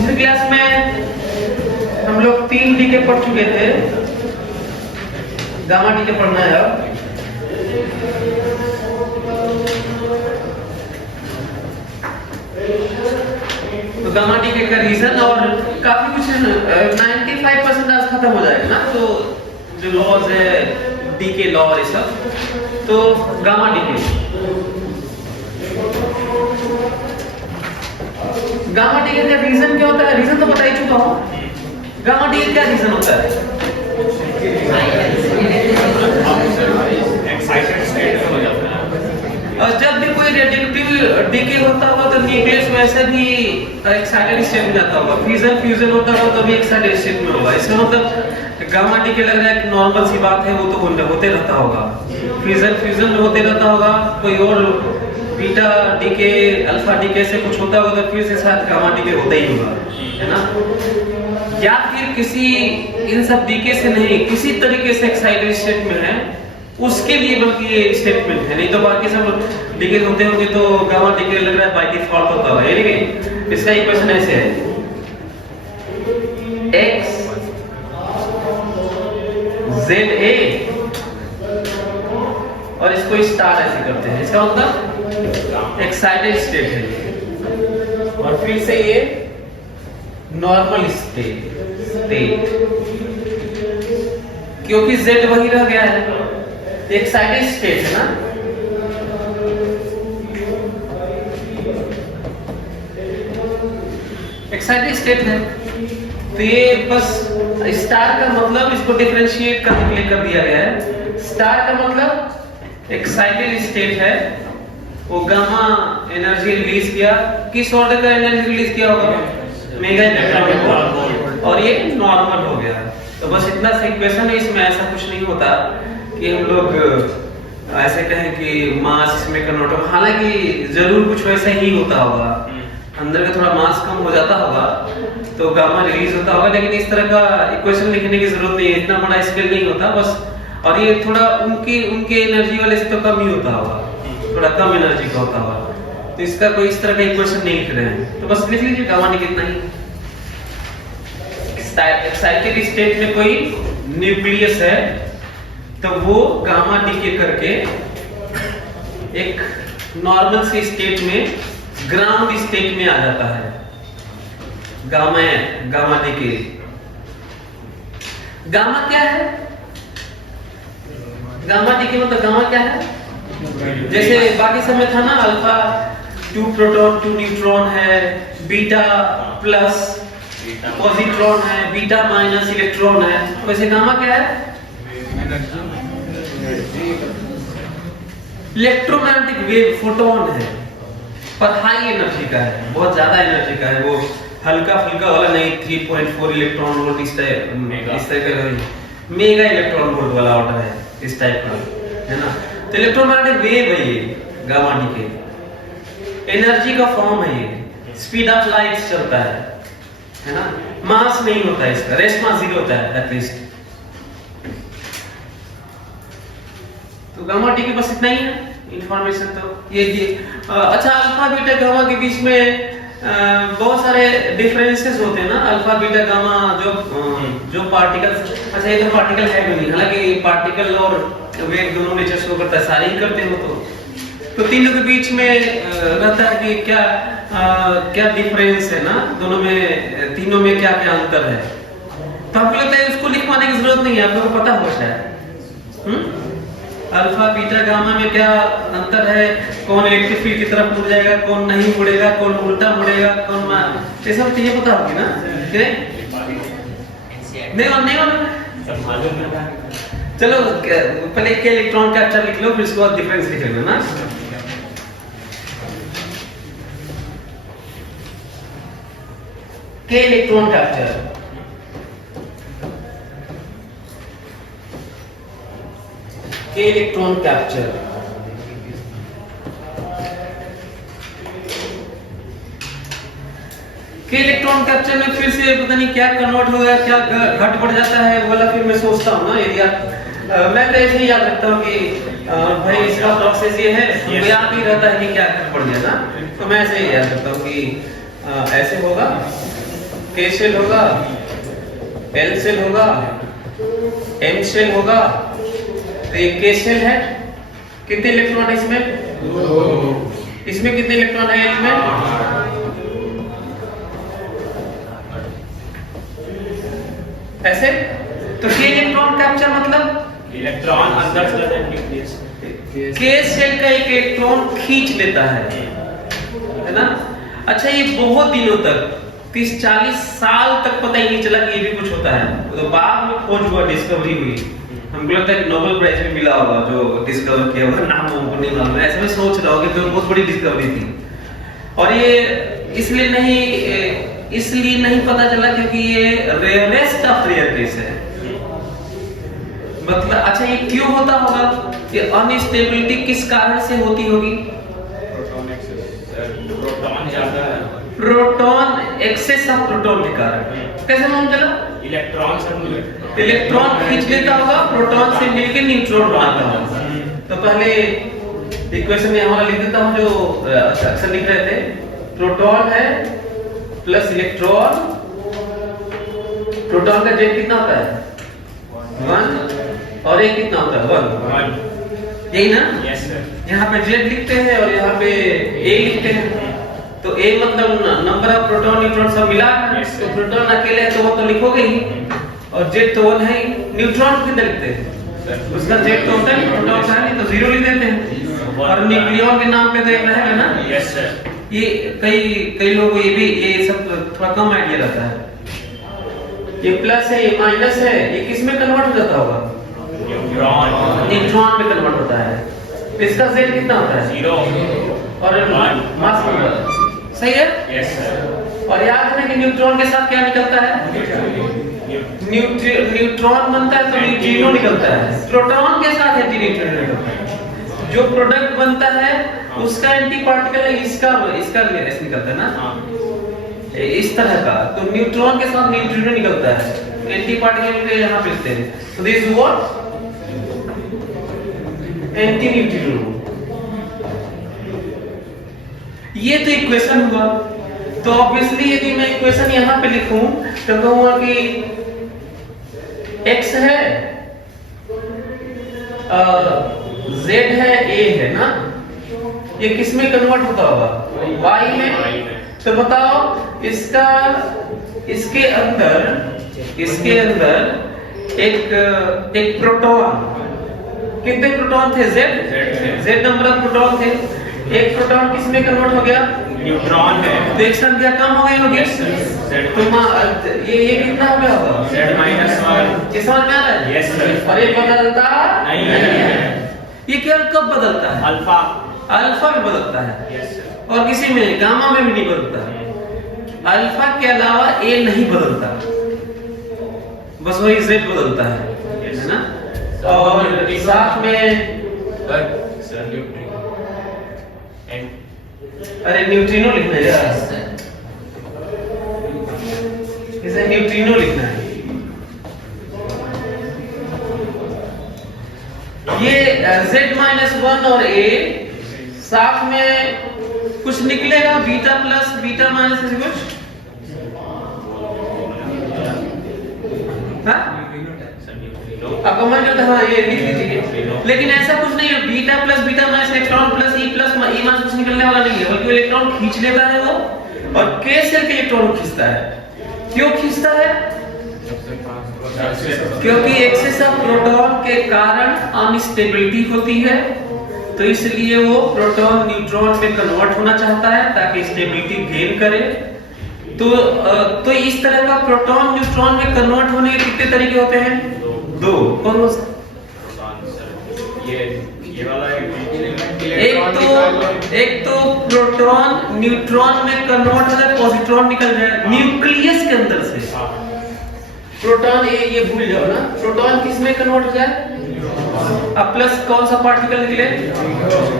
पिछली क्लास में हम लोग 3 डीके पढ़ चुके थे, गामा डीके पढ़ना है अब। तो गामा डीके का रीजन और काफी कुछ 95% आज खत्म हो जाएगा ना, तो जो लॉज है डीके लॉ और ये सब, तो गामा डीके का रीजन क्या होता है? रीजन तो बता ही चुका हूं। गामा डीके क्या रीजन होता है? एक्साइटेड स्टेट हो जाता है। और जब भी कोई रेडिएटिव डीके होता होगा तो न्यूक्लियस वैसे भी एक्साइटेड स्टेट में जाता होगा। फ्यूजन होता होगा तो भी एक्साइटेड स्टेट में होगा। इसका मतलब गामा डीके लग रहा है कि नॉर्मल सी बात है, वो तो होते रहता होगा। फ्यूजन होते रहता होगा, कोई और बीटा डीके अल्फा डीके से कुछ होता होगा तो फिर से साथ गामा डीके होता ही होगा, है ना? या फिर किसी इन सब डीके से नहीं, किसी तरीके से एक्साइटेड स्टेट में है उसके लिए बल्कि ये स्टेटमेंट है, नहीं तो बाकी सब डीके होते होंगे तो गामा डीके लग रहा है बाय डिफॉल्ट होता होगा। ये देखिए इसका इक्वेशन ऐसे है, x z a और इसको स्टार ऐसे करते हैं, इसका मतलब एक्साइटेड स्टेट है और फिर से ये नॉर्मल स्टेट क्योंकि z वही रह गया है, एक्साइटेड स्टेट है ना। एक्साइटेड स्टेट है तो ये बस स्टार का मतलब इसको डिफरेंशिएट करने के लिए कर दिया गया है। स्टार का मतलब एक्साइटेड स्टेट है, वो गामा एनर्जी रिलीज किया, किस ऑर्डर का एनर्जी रिलीज किया होगा? मेगा इलेक्ट्रॉन, और ये नॉर्मल हो गया। तो बस इतना सा इक्वेशन है, इसमें ऐसा कुछ नहीं होता कि हम लोग ऐसे कहें कि मास इसमें कन्वर्ट हो, हालांकि जरूर कुछ वैसा ही होता होगा, अंदर का थोड़ा मास कम हो जाता होगा तो गामा रिलीज होता होगा, लेकिन इस तरह का इक्वेशन लिखने की जरूरत नहीं है, इतना बड़ा स्केल नहीं होता बस। और ये थोड़ा उनके एनर्जी वाले से तो कम ही होता होगा, थोड़ा कम एनर्जी का होता होगा, तो इसका कोई इस तरह का इक्वेशन नहीं लिख रहे हैं, तो बस लिख लीजिए गामा डी कितना ही। एक्साइटेड स्टेट में कोई न्यूक्लियस है तो वो गामा डीके करके एक नॉर्मल सी स्टेट में ग्राउंड स्टेट में आ जाता है। Gamma DK. गामा क्या है? गामा डीके मतलब गामा क्या है? जैसे बाकी सब में था ना, अल्फा 2 प्रोटॉन 2 न्यूट्रॉन है, बीटा प्लस पॉजिट्रॉन है, बीटा माइनस इलेक्ट्रॉन है, वैसे गामा क्या है? इलेक्ट्रोमैग्नेटिक वेव फोटोन है, पर हाई एनर्जी का है, बहुत ज्यादा एनर्जी का है, वो हल्का फुल्का वाला नहीं। 3.4 इलेक्ट्रॉन वोल्ट इस तरह का मेगा इलेक्ट्रॉन वोल्ट वाला ऑर्डर है, इस टाइप का, है ना? तो इलेक्ट्रोमैग्नेटिक वेव है ये गामा डीके, एनर्जी का फॉर्म है ये, स्पीड ऑफ लाइट चलता है ना? मास नहीं होता है इसका, रेस्ट मास 0 होता है एटलीस्ट। तो गामा डीके बस इतना ही है इंफॉर्मेशन। तो ये अच्छा, अल्फा बीटा गामा के बीच में बहुत सारे डिफरेंसेस होते हैं ना, अल्फा बीटा गामा जो पार्टिकल, अच्छा ये तो पार्टिकल है भी नहीं, हालांकि पार्टिकल और वेव दोनों नेचर शो करता है, सारे ही करते हो। तो तीनों के बीच में रहता है कि क्या डिफरेंस है ना दोनों में, तीनों में क्या क्या अंतर है। तो आपको लगता है उसको लिखवाने की जरूरत नहीं है, आप लोगों को पता होगा शायद। अल्फा बीटा गामा में क्या अंतर है, कौन इलेक्ट्रिक फील्ड की तरफ मुड़ जाएगा, कौन नहीं मुड़ेगा, कौन उल्टा मुड़ेगा, कौन ये सब चीजें पता होगी ना? नहीं चलो पहले के इलेक्ट्रॉन का अच्छा लिख लो, फिर उसके बाद डिफरेंस लिख लेना ना। के इलेक्ट्रॉन कैप्चर, के इलेक्ट्रॉन कैप्चर के इलेक्ट्रॉन कैप्चर में फिर से पता नहीं क्या कन्वर्ट हो गया, क्या घट बढ़ जाता है वाला फिर मैं सोचता हूँ ना। यदि आप मैं तो ऐसे ही याद रखता हूँ कि भाई इसका प्रोसेस ये है, तो याद ही रहता है कि क्या घट बढ़ गया ना, तो मैं ऐसे ही याद रखता हूँ कि ऐसे होगा K शेल होगा, L शेल होगा, M शेल होगा। तो ये K शेल है, कितने इलेक्ट्रॉन है इसमें? इसमें कितने इलेक्ट्रॉन है L में? ऐसे तो K इलेक्ट्रॉन कैप्चर मतलब इलेक्ट्रॉन अंदर चला जाए न्यूक्लियस। K शेल का एक इलेक्ट्रॉन खींच लेता है ना। अच्छा, ये बहुत दिनों तक 30-40 साल तक पता ही नहीं चला कि ये भी कुछ होता है। तो बाद में खोज हुआ, डिस्कवरी हुई। हमको लगता है कि नोबेल प्राइज भी मिला होगा जो डिस्कवर किया होगा, नाम हमको नहीं मालूम है। ऐसे में सोच रहा हूँ कि तो बहुत बड़ी डिस्कवरी थी। और ये इसलिए नहीं पता चला क्योंकि ये रेयरेस्ट ऑफ रेयर केस है। मतलब अच्छा, ये क्यों होता होगा? ये अनस्टेबिलिटी किस कारण से होती होगी? प्रोटॉन ज्यादा है, प्रोटॉन एक्सेस ऑफ प्रोटॉन के कारण। कैसे मालूम चला? इलेक्ट्रॉन इलेक्ट्रॉन खींच लेता होगा, प्रोटॉन से मिलकर न्यूट्रॉन बनाता होगा। तो पहले इक्वेशन में हमारा लिख देता हूं जो अक्सर लिख रहे थे। प्रोटॉन है प्लस इलेक्ट्रॉन। प्रोटॉन का जेट कितना होता है? 1 और ये कितना होता है? 1। यही ना? Yes sir. यहाँ पे जेड लिखते हैं और यहाँ पे ए लिखते हैं। तो ए मतलब नंबर ऑफ प्रोटॉन न्यूट्रॉन सब मिला है। तो प्रोटॉन अकेले है तो वो तो लिखोगे ही, और जेड तो 1 है ही। न्यूट्रॉन कितना लिखते हैं? उसका जेड तो होता है, प्रोटॉन का है नहीं तो 0 लिख देते हैं। और न्यूक्लियॉन के नाम पे तो एक रहेगा ना। Yes sir. ये कई लोगों को ये सब थोड़ा कम आइडिया रहता है। ये प्लस है, ये माइनस है, ये किस में कन्वर्ट हो जाता होगा? न्यूट्रॉन में कन्वर्ट होता है। इसका जेड कितना होता है? 0 और मास नंबर सही है। Yes sir. और याद रखना कि न्यूट्रॉन के साथ क्या निकलता है? न्यूट्रॉन बनता है तो न्यूट्रिनो निकलता है। प्रोटॉन के साथ एंटी-न्यूट्रिनो निकलता है। जो प्रोडक्ट बनता है उसका एंटी पार्टिकल है, इसका ऐसे निकलता है ना, इस तरह का। तो न्यूट्रॉन के साथ न्यूट्रिनो निकलता है, एंटी पार्टिकल के यहाँ पे लिखते हैं। So this is what? Anti-neutrino. ये तो इक्वेशन हुआ। तो ऑब्वियसली यदि मैं इक्वेशन यहाँ पे लिखूं तो कहूंगा कि x है, z है, a है ना। ये किस में कन्वर्ट होता होगा? y में। तो बताओ इसके अंदर एक प्रोटॉन, कितने प्रोटॉन थे? z नंबर ऑफ प्रोटॉन थे। एक प्रोटॉन किस में कन्वर्ट हो गया? न्यूट्रॉन है। तो एक संख्या कम हो गई होगी। Yes sir. तो ये कितना हो गया होगा? z - 1। ये समझ में आ रहा है? Yes sir. और ये बदलता नहीं है। ये केवल कब बदलता है? अल्फा। अल्फा में बदलता है। Yes sir. और किसी में गामा में भी नहीं बदलता। अल्फा के अलावा ए नहीं बदलता, बस वही जेड बदलता है ना। और साथ में अरे न्यूट्रिनो लिखना है यार, इसे न्यूट्रिनो लिखना है। ये z-1 और a साथ में कुछ निकलेगा, बीटा प्लस बीटा माइनस ऐसे कुछ। हाँ अब कमेंट करते हाँ ये लिख लीजिए। लेकिन ऐसा कुछ नहीं है, beta plus beta minus electron plus e plus e minus कुछ निकलने वाला नहीं है, बल्कि इलेक्ट्रॉन खींच लेता है वो, और के सेल के इलेक्ट्रॉन खींचता है। क्यों खींचता है? क्योंकि एक्सेस ऑफ प्रोटॉन के कारण अनस्टेबिलिटी होती है, तो इसलिए वो प्रोटॉन न्यूट्रॉन में कन्वर्ट होना चाहता है ताकि स्टेबिलिटी गेन करे। तो इस तरह का प्रोटॉन न्यूट्रॉन में कन्वर्ट होने के कितने तरीके होते हैं? दो। कौन कौन से? ये वाला एक तो प्रोटॉन न्यूट्रॉन में कन्वर्ट हो जाए, पॉजिट्रॉन निकल जाए न्यूक्लियस के अंदर से। प्रोटॉन ये भूल जाओ ना, प्रोटॉन किस में कन्वर्ट हो जाए? अब प्लस कौन सा पार्टिकल निकले?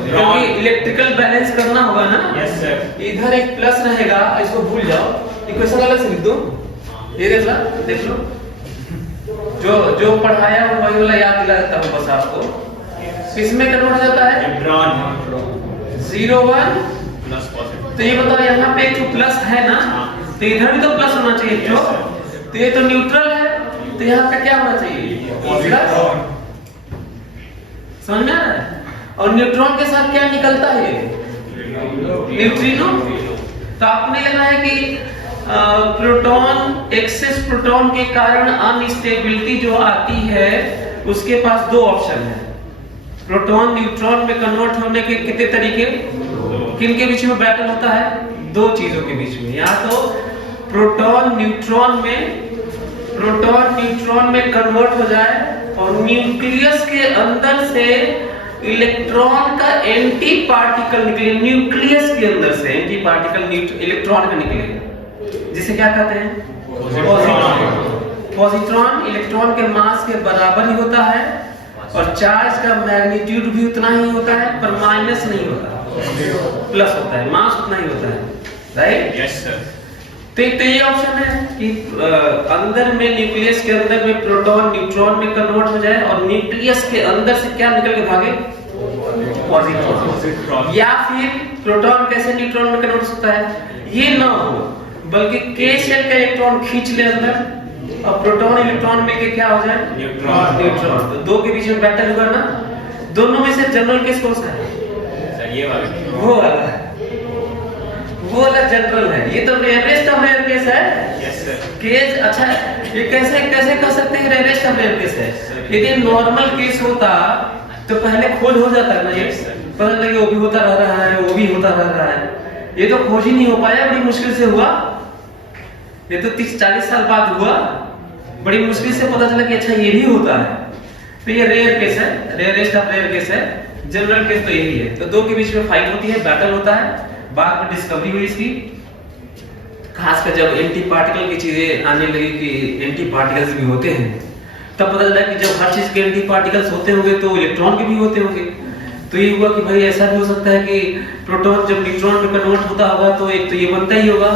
क्योंकि इलेक्ट्रिकल बैलेंस करना होगा ना। Yes sir. इधर एक प्लस रहेगा, इसको भूल जाओ, इक्वेशन अलग से लिख दो। ये देख लो, जो पढ़ाया हुआ वही वाला याद दिला देता हूँ बस आपको। किसमें कन्वर्ट हो जाता है? 0 1 प्लस पॉजिटिव। तो ये बताओ यहाँ पे एक प्लस है ना, तो इधर भी तो प्लस होना चाहिए Yes, जो, sir. तो ये तो न्यूट्रल है, तो यहाँ पे क्या होना चाहिए प्लस। समझ में आ रहा है? और न्यूट्रॉन के साथ क्या निकलता है? न्यूट्रिनो। तो आपने लिखा है कि प्रोटॉन, एक्सेस प्रोटॉन के कारण अनस्टेबिलिटी जो आती है उसके पास दो ऑप्शन है। प्रोटॉन न्यूट्रॉन में कन्वर्ट होने के कितने तरीके, किन के बीच में बैटल होता है? दो चीजों के बीच में। यहाँ तो प्रोटॉन न्यूट्रॉन में कन्वर्ट हो जाए और न्यूक्लियस के अंदर से इलेक्ट्रॉन का एंटी पार्टिकल निकले, न्यूक्लियस के अंदर से एंटी पार्टिकल इलेक्ट्रॉन का निकले, जिसे क्या कहते हैं? पॉजिट्रॉन। इलेक्ट्रॉन के मास के बराबर ही होता है और चार्ज का मैग्नीट्यूड भी उतना ही होता है, पर माइनस नहीं होता, प्लस होता है, मास उतना ही होता है, राइट? Yes sir. तो ये ऑप्शन है कि अंदर में, न्यूक्लियस के अंदर में प्रोटॉन न्यूट्रॉन में कन्वर्ट हो जाए और न्यूक्लियस के अंदर से क्या निकल के भागे? पॉजिट्रॉन। या फिर प्रोटॉन कैसे न्यूट्रॉन में कन्वर्ट हो सकता है? ये ना हो, बल्कि के शेल का इलेक्ट्रॉन खींच ले अंदर और प्रोटॉन इलेक्ट्रॉन मिलके क्या हो जाए? न्यूट्रॉन। तो दो के बीच में बैटल हुआ ना, दोनों में से जनरल केस कौन सा है? सर ये वाला। वो वाला जनरल है, ये तो रेयरेस्ट ऑफ रेयर केस है। Yes sir. केस अच्छा, ये कैसे कैसे कर सकते हैं रेयरेस्ट ऑफ रेयर केस है? यदि नॉर्मल केस होता तो पहले खोज हो जाता ना, ये पता लगे वो भी होता रह रहा है, वो भी होता रह रहा है। ये तो खोज ही नहीं हो पाया, बड़ी मुश्किल से हुआ। ये तो 30-40 साल बाद हुआ, बड़ी मुश्किल से पता चला कि अच्छा ये भी होता है। तो ये रेयर केस है, रेयरेस्ट ऑफ रेयर केस है। जनरल केस तो यही है। तो दो के बीच में फाइट होती है, बैटल होता है। बाद में डिस्कवरी हुई इसकी, खासकर जब एंटी पार्टिकल की चीजें आने लगी कि एंटी पार्टिकल्स भी होते हैं, तब पता चला कि जब हर चीज के एंटी पार्टिकल्स होते होंगे तो इलेक्ट्रॉन के भी होते होंगे। तो ये हुआ कि भाई ऐसा भी हो सकता है कि प्रोटॉन जब न्यूट्रॉन में कन्वर्ट होता होगा तो एक तो ये बनता ही होगा,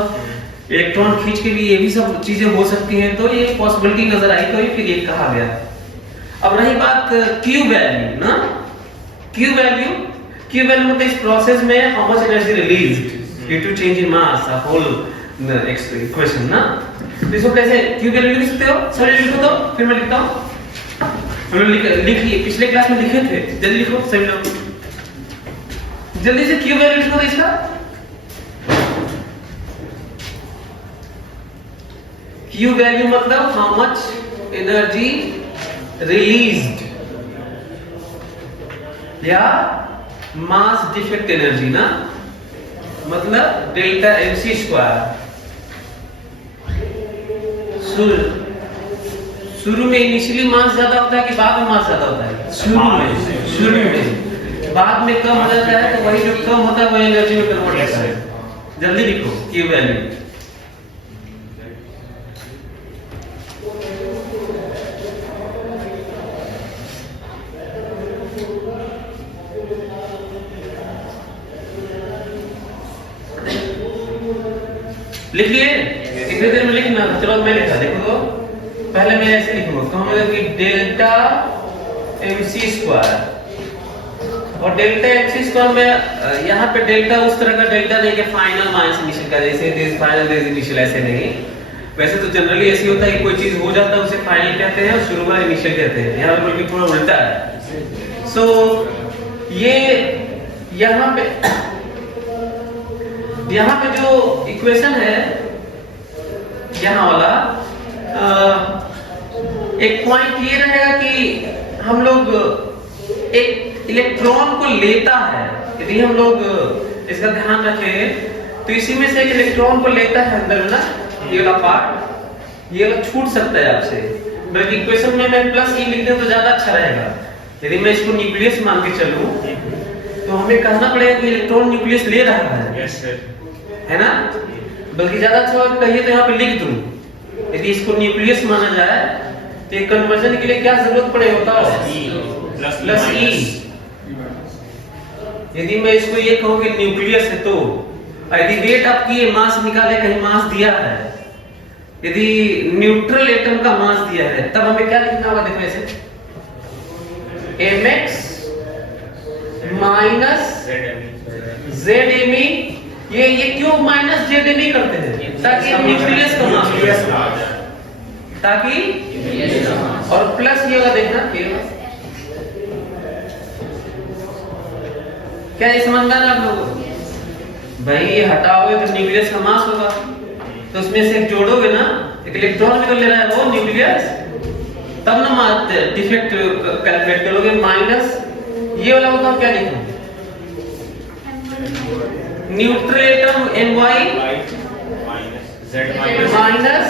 इलेक्ट्रॉन खींच के भी ये भी सब चीजें हो सकती हैं। तो ये पॉसिबिलिटी नजर आई, तो ये फिर ये कहा गया। अब रही बात क्यू वैल्यू ना, क्यू वैल्यू मतलब इस प्रोसेस में how much energy released due to change in mass of whole equation ना। तो इसको कैसे क्यू वैल्यू लिख सकते हो? सर लिखो तो फिर मैं लिखता हूं। हम लोग लिखिए, पिछले क्लास में लिखे थे, जल्दी लिखो सभी लोग, जल्दी से क्यू वैल्यू लिखो। इसका क्यू वैल्यू मतलब हाउ मच एनर्जी रिलीज्ड या मास डिफेक्ट एनर्जी ना, मतलब डेल्टा mc स्क्वायर। शुरू में इनिशियली मास ज्यादा होता है कि बाद में मास ज्यादा होता है? शुरू में। बाद में कम हो जाता है, तो वही जो कम होता है वही एनर्जी में कन्वर्ट होता है। जल्दी लिखो क्यू वैल्यू। लिख लिए? कितनी देर में लिखना? चलो मैं लिखा, देखो तो पहले मैं ऐसे लिखूंगा, कहूंगा कि डेल्टा mc स्क्वायर। और डेल्टा mc स्क्वायर में यहाँ पे डेल्टा उस तरह का डेल्टा नहीं कि फाइनल माइनस इनिशियल का, जैसे दिस फाइनल दिस इनिशियल, ऐसे नहीं। वैसे तो जनरली ऐसे होता है कि कोई चीज हो जाता है उसे फाइनल कहते हैं और शुरू में इनिशियल कहते हैं। यहाँ पे बल्कि थोड़ा उल्टा है। सो ये यहाँ पे जो इक्वेशन है यहाँ वाला, एक पॉइंट ये रहेगा कि हम लोग एक इलेक्ट्रॉन को लेता है, यदि हम लोग इसका ध्यान रखें तो इसी में से एक इलेक्ट्रॉन को लेता है अंदर ना, ये वाला पार्ट, ये वाला छूट सकता है आपसे। बल्कि इक्वेशन में मैं प्लस ई लिख दूं तो ज्यादा अच्छा रहेगा। यदि मैं इसको न्यूक्लियस मान के चलूं तो हमें कहना पड़ेगा कि इलेक्ट्रॉन न्यूक्लियस ले रहा है। Yes sir. है ना? बल्कि ज्यादा अच्छा होगा कहिए तो यहाँ पे लिख दूं, यदि इसको न्यूक्लियस माना जाए तो ये कन्वर्जन के लिए क्या जरूरत पड़ेगा बताओ? प्लस ई। यदि मैं इसको ये कहूं कि न्यूक्लियस है तो यदि वेट आपकी ये मास निकाले, कहीं मास दिया है, यदि न्यूट्रल एटम का मास दिया है, तब हमें क्या लिखना होगा? देखो ऐसे mx माइनस zme, ये क्यों माइनस जेड नहीं करते हैं? ताकि न्यूक्लियस का मास हो, ताकि और प्लस ये वाला देखना क्या ये समझ में आप लोगों को? भाई ये हटाओगे तो न्यूक्लियस का मास होगा, तो उसमें से एक जोड़ोगे ना, एक इलेक्ट्रॉन भी तो ले रहा है वो न्यूक्लियस, तब ना मास डिफेक्ट कैलकुलेट करोगे। माइनस ये वाला होगा, क्या लिखूं? Neutral atom My minus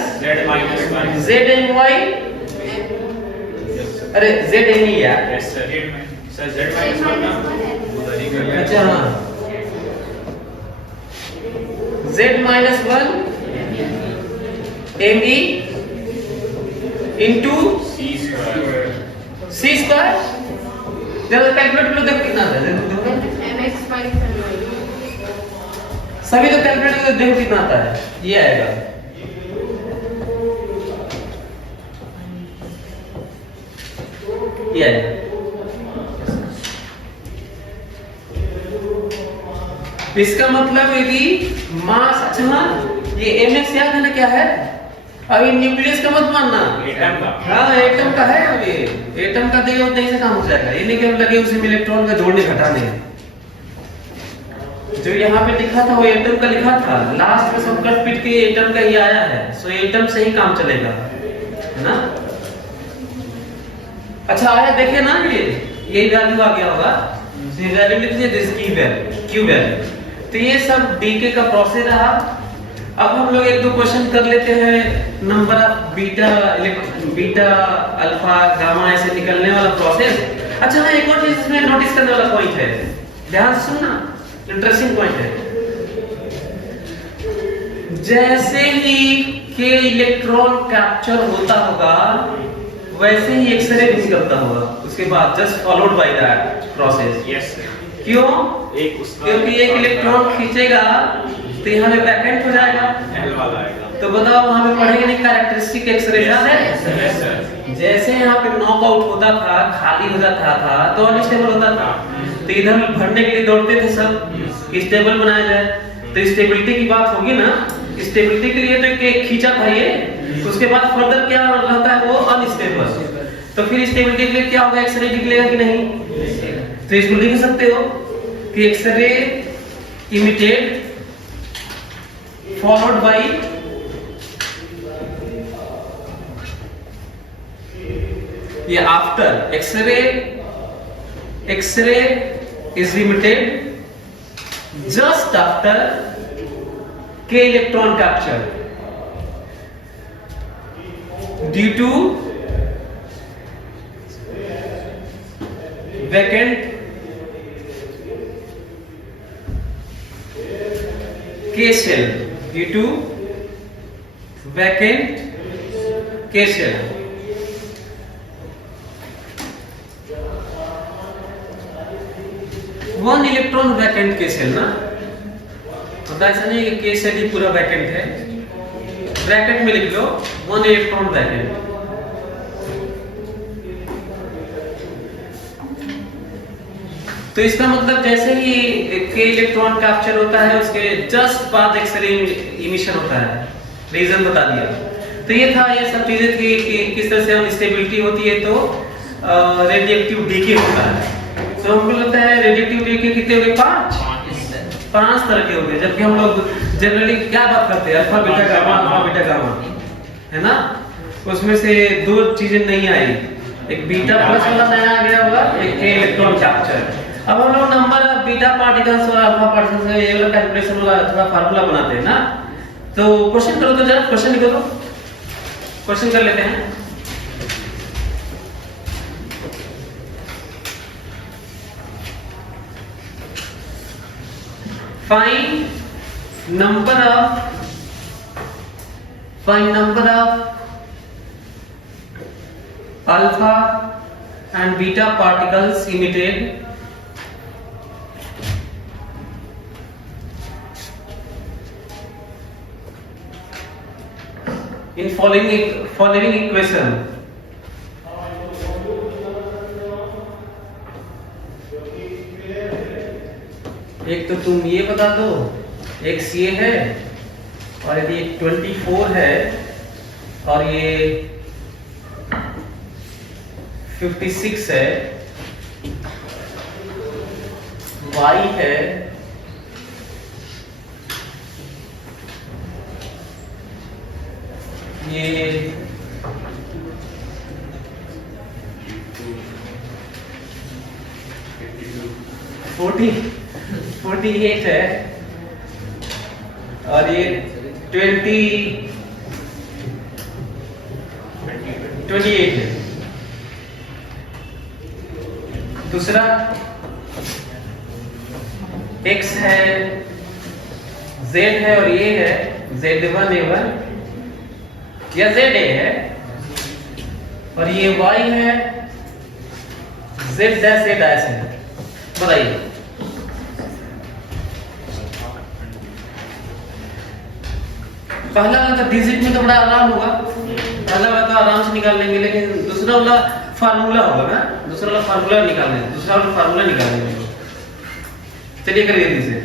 ZNY, अरे ZN ही यार, अच्छा हाँ, Z minus 1 Me into C square. जरा कैलकुलेट करो, देखो कितना आता है, सभी तो कैलकुलेट करो, देखो कितना आता है, ये आएगा ये आएगा। इसका मतलब यदि मास, अच्छा ये mx याद है ना क्या है? अभी न्यूक्लियस का मत मानना, एटम का। हाँ एटम का है, अभी एटम का देगा उतना ही से काम हो जाएगा। ये नहीं कि हम लगे उसी में इलेक्ट्रॉन का जोड़ने घटाने। जो यहाँ पे लिखा था वो एटम का लिखा था, लास्ट में सब कट पीट के एटम का ही आया है, सो एटम से ही काम चलेगा, है ना? अच्छा आया, देखे ना, ये वैल्यू आ गया होगा, ये वैल्यू लिख दीजिए, दिस की वैल्यू, क्यू वैल्यू। तो ये सब डीके का प्रोसेस रहा। अब हम लोग एक दो क्वेश्चन कर लेते हैं, number of beta alpha gamma ऐसे निकलने वाला प्रोसेस। अच्छा हाँ, एक और चीज इसमें नोटिस करने वाला पॉइंट है, ध्यान से सुनना, इंटरेस्टिंग पॉइंट है। जैसे ही के इलेक्ट्रॉन कैप्चर होता होगा वैसे ही एक्सरे भी निकलता होगा उसके बाद, just followed by that process. Yes क्यों? एक उसका क्योंकि एक इलेक्ट्रॉन खींचेगा तो यहाँ पे वैकेंट हो जाएगा, एल वाला आएगा। तो बताओ वहां पे पढ़ेंगे नहीं कैरेक्टरिस्टिक एक्सरे याद है? Yes sir. जैसे यहाँ पे नॉकआउट होता था, खाली हो जाता था तो अनस्टेबल होता था, तो इधर भरने के लिए दौड़ते थे सब, स्टेबल बनाया जाए। तो स्टेबिलिटी की बात होगी ना, स्टेबिलिटी के लिए तो एक खींचा था ये, उसके बाद फर्दर क्या रहता है वो अनस्टेबल, तो फिर स्टेबिलिटी के लिए क्या होगा, एक्सरे निकलेगा कि नहीं? तो इसको लिख सकते हो कि एक्सरे इमिटेड फॉलोड बाय ये after X-ray is emitted just after K electron capture due to vacant K cell, due to vacant K cell. One electron vacant K cell ना, मतलब ऐसा नहीं कि K cell ही पूरा वैकेंट है, bracket में लिख लो वन इलेक्ट्रॉन वैकेंट। तो इसका मतलब जैसे ही के इलेक्ट्रॉन कैप्चर होता है उसके जस्ट बाद एक्सरे इमिशन होता है, रीजन बता दिया। तो ये था, ये सब चीजें थी कि किस तरह से अनस्टेबिलिटी होती है तो रेडियोएक्टिव डीके होता है। तो हमको लगता है रेडियोएक्टिव डीके कितने हो गए? 5 तरह के हो गए, जबकि हम लोग जनरली क्या बात करते हैं, अल्फा बीटा गामा, है ना? उसमें से 2 चीजें नहीं आई, एक बीटा प्लस वाला नया आ गया होगा, एक के इलेक्ट्रॉन कैप्चर। अब हम लोग नंबर ऑफ बीटा पार्टिकल्स और अल्फा पार्टिकल्स का ये वाला कैलकुलेशन वाला थोड़ा फार्मूला बनाते हैं ना, तो क्वेश्चन करो, तो जरा क्वेश्चन लिखो, तो क्वेश्चन कर लेते हैं। Find number of alpha and beta particles emitted in following equation. एक तो तुम ये बता दो, x ये है, और यदि 24 है और ये 56 है, y है ये 48 है, और ये 28 है। दूसरा x है, z है, और ये है z1 a1 या za है, और ये y है z डैश a डैश है। बताइए पहला वाला तो डिजिट में तो बड़ा आराम होगा, पहला वाला तो आराम से निकाल लेंगे, लेकिन दूसरा वाला फार्मूला होगा ना, दूसरा वाला फार्मूला निकालने, दूसरा वाला फार्मूला निकालने। चलिए करिए इसे।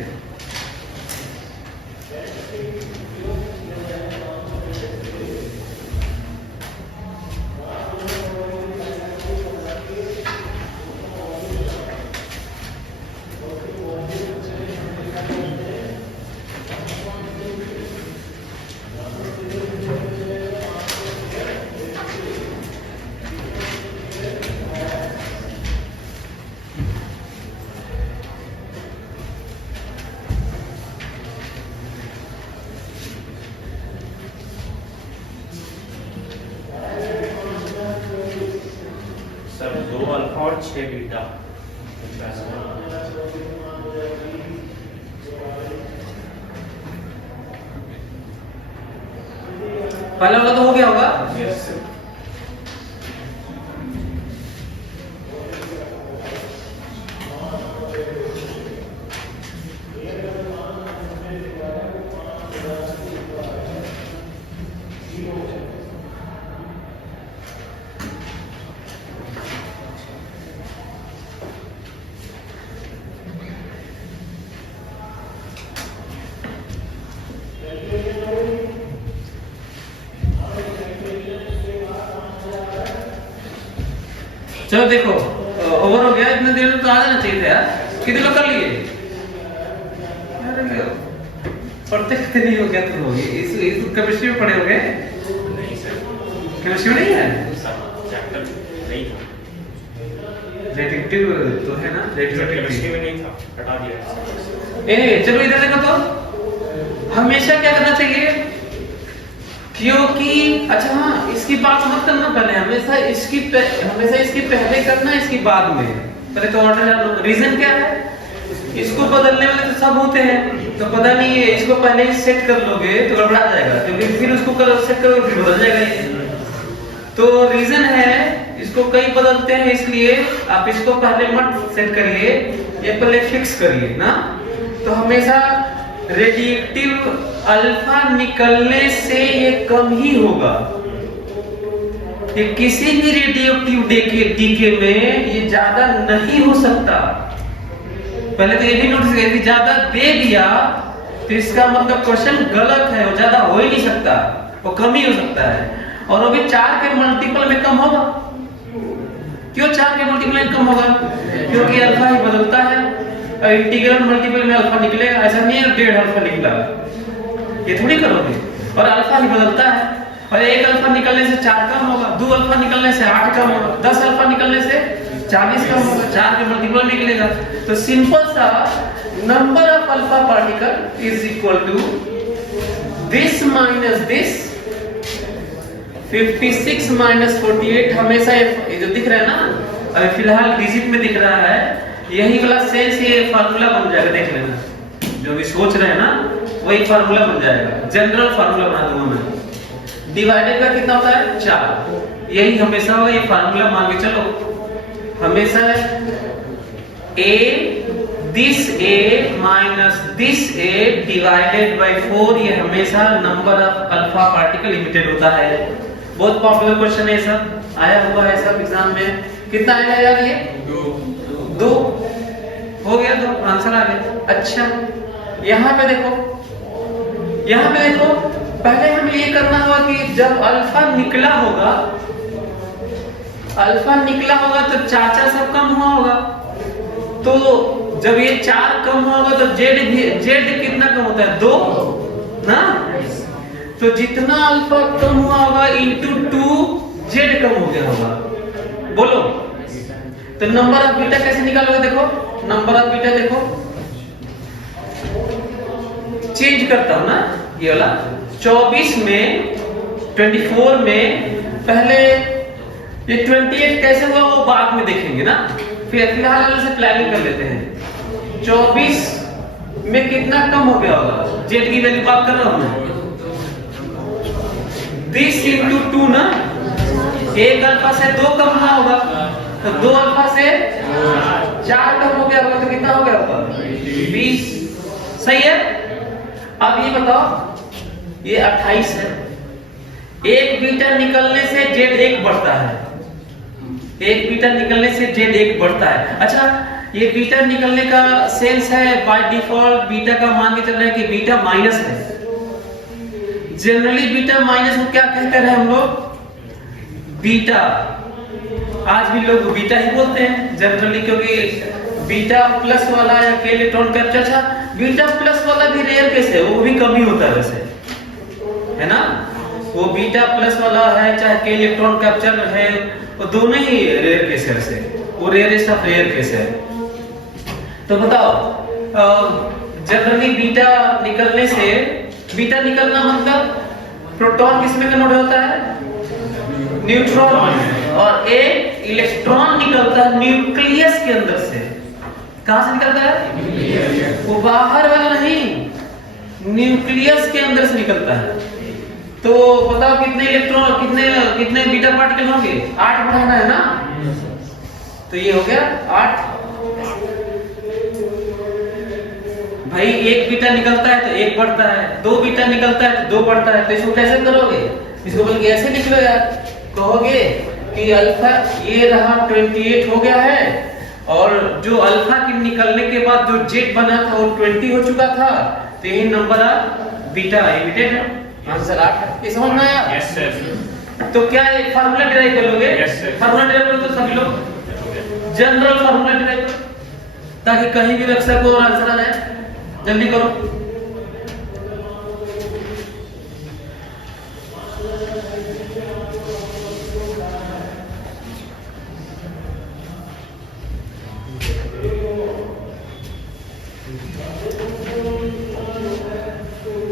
सर 2 अल्फा और 6 बीटा। पहला वाला तो हो गया होगा। Yes sir. चलो देखो ओवर हो गया, इतने देर में तो आ जाना चाहिए था यार, कितने लोग कर लिए? पढ़ते कितने नहीं हो गया तुम लोग? इस केमिस्ट्री में पढ़े हो गए? नहीं सर, केमिस्ट्री में नहीं है चैप्टर नहीं था। रेडिएटिव तो है ना, केमिस्ट्री रेडिएटिव में नहीं था, हटा दिया। ए चलो इधर देखो तो हमेशा क्या करना चाहिए, क्योंकि अच्छा हाँ इसकी बात मत करना पहले, हमेशा इसकी पहले करना, इसकी बाद में। पहले तो ऑर्डर जान लो। रीजन क्या है, इसको बदलने वाले तो सब होते हैं, तो पता नहीं है, इसको पहले ही सेट कर लोगे तो गड़बड़ा जाएगा, क्योंकि फिर उसको सेट करोगे फिर बदल जाएगा ये। तो रीजन है, इसको कई बदलते हैं, इसलिए आप इसको पहले मत सेट करिए, ये पहले फिक्स करिए ना। तो हमेशा रेडिएटिव अल्फा निकलने से ये कम ही होगा, कि किसी भी रेडिएटिव डीके में ये ज्यादा नहीं हो सकता। पहले तो ये भी नोटिस करिए, यदि ज्यादा दे दिया तो इसका मतलब क्वेश्चन गलत है, वो ज्यादा हो ही नहीं सकता, वो कम ही हो सकता है। और वो भी 4 के मल्टीपल में कम होगा। क्यों 4 के मल्टीपल में कम होगा? क्योंकि अल्फा ही बदलता है, इंटीग्रल मल्टीपल में अल्फा निकलेगा, ऐसा नहीं है 1.5 अल्फा निकला, ये थोड़ी करोगे। और अल्फा ही बदलता है, और 1 अल्फा निकलने से 4 कम होगा, 2 अल्फा निकलने से 8 कम होगा, 10 अल्फा निकलने से 40 कम होगा, 4 के मल्टीपल निकलेगा। तो सिंपल सा number of alpha particle is equal to this minus this, 56 minus 48। हमेशा ये जो दिख रहा है ना, अभी फिलहाल डिजिट में दिख रहा है, यही वाला सेंस ये फार्मूला बन जाएगा, देख लेना। जो भी सोच रहे हैं ना वही फार्मूला बन जाएगा, जनरल फार्मूला बना दूंगा मैं। डिवाइडेड बाय कितना होता है 4, यही हमेशा होगा, ये फार्मूला मान के चलो हमेशा। a this a minus this a divided by 4, ये हमेशा number of alpha particle limited होता है। बहुत पॉपुलर क्वेश्चन है, सब आया हुआ है सब एग्जाम में। कितना आएगा यार ये? 2 हो गया, 2 आंसर आ गया। अच्छा यहाँ पे देखो यहाँ पे देखो, पहले हमें ये करना होगा कि जब अल्फा निकला होगा तो चाचा सब कम हुआ होगा। तो जब ये 4 कम हुआ होगा तो जेड कितना कम होता है? 2 ना। तो जितना अल्फा कम हुआ होगा इंटू 2 जेड कम हो गया होगा। बोलो, तो नंबर ऑफ बीटा कैसे निकालोगे? देखो नंबर ऑफ बीटा देखो, चेंज करता हूं ना ये वाला। 24 में 24 में पहले ये 28 कैसे हुआ वो बाद में देखेंगे ना, फिर फिलहाल से प्लानिंग कर लेते हैं। 24 में कितना कम हो गया होगा? जेड की वैल्यू बात कर रहा हूं मैं। 20 इंटू 2 ना, एक अल्फा से 2 कम हुआ होगा, तो 2 अल्फा से 4 कम हो गया होगा, तो कितना हो गया होगा? 20। सही है। अब ये बताओ, ये 28 है, एक बीटा निकलने से जेड 1 बढ़ता है, एक बीटा निकलने से जेड 1 बढ़ता है। अच्छा, ये बीटा निकलने का सेंस है बाय डिफॉल्ट बीटा का मान के चल रहे हैं कि बीटा माइनस है। जनरली बीटा माइनस को क्या कहते हैं हम लोग? बीटा। आज भी लोग बीटा ही बोलते हैं जनरली, क्योंकि बीटा प्लस वाला या के इलेक्ट्रॉन कैप्चर। अच्छा, बीटा प्लस वाला भी रेयर केस है, वो भी कम ही होता है वैसे, है ना। वो बीटा प्लस वाला है चाहे के इलेक्ट्रॉन कैप्चर है, वो दोनों ही रेयर केस है वैसे, वो रेयरेस्ट ऑफ रेयर केस है। तो बताओ, जनरली बीटा निकलने से, बीटा निकलना मतलब प्रोटॉन किसमें कन्वर्ट होता है? न्यूट्रॉन। और एक इलेक्ट्रॉन निकलता है न्यूक्लियस के अंदर से। कहां से निकलता है? वो बाहर वाला नहीं, न्यूक्लियस के अंदर से निकलता है। तो बताओ कितने इलेक्ट्रॉन, कितने बीटा पार्टिकल होंगे? 8 बढ़ाना है ना, तो ये हो गया 8। भाई एक बीटा निकलता है तो 1 बढ़ता है, 2 बीटा निकलता है तो 2 बढ़ता है। तो इसको कैसे करोगे? इसको बल्कि ऐसे लिख लो यार, कहोगे कि अल्फा ये रहा 28 हो गया है, और जो अल्फा के निकलने के बाद जो जेड बना था वो 20 हो चुका था, तो यही नंबर ऑफ बीटा इमिटेड है। आंसर 8 है। ये समझ में आया? Yes sir. तो क्या एक फार्मूला डिराइव कर लोगे? Yes, sir. फार्मूला डिराइव करो तो सभी लोग जनरल फार्मूला डिराइव करो, ताकि कहीं भी रख सको और आंसर आ जाए। जल्दी करो।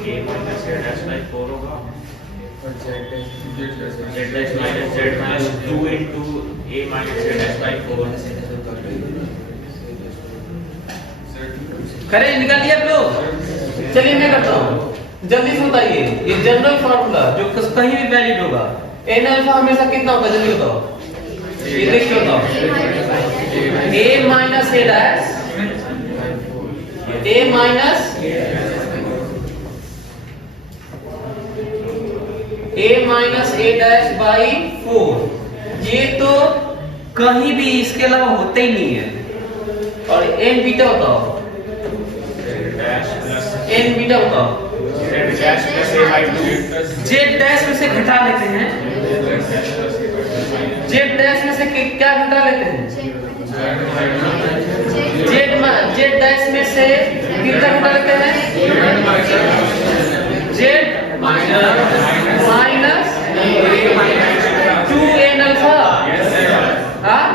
A minus Z dash by 4 होगा, Z dash minus Z minus 2 into A minus Z dash by 4। करे निकाल लिया आप लोग? चलिए मैं करता हूँ, जल्दी से बताइए। ये जनरल फार्मूला जो कहीं भी वैलिड होगा, एन अल्फा हमेशा कितना होगा? जल्दी बताओ। ये देखिए बताओ, a minus A dash, a minus A dash by 4। ये तो कहीं भी इसके अलावा होते ही नहीं है। और एन बीटा बताओ, एन बीटा बताओ। Z dash plus A by 2। Z dash में से घटा लेते हैं, जेड डैश में से क्या घटा लेते हैं? जेड डैश में से कितना घटा लेते हैं? Z minus 2n alpha. हाँ,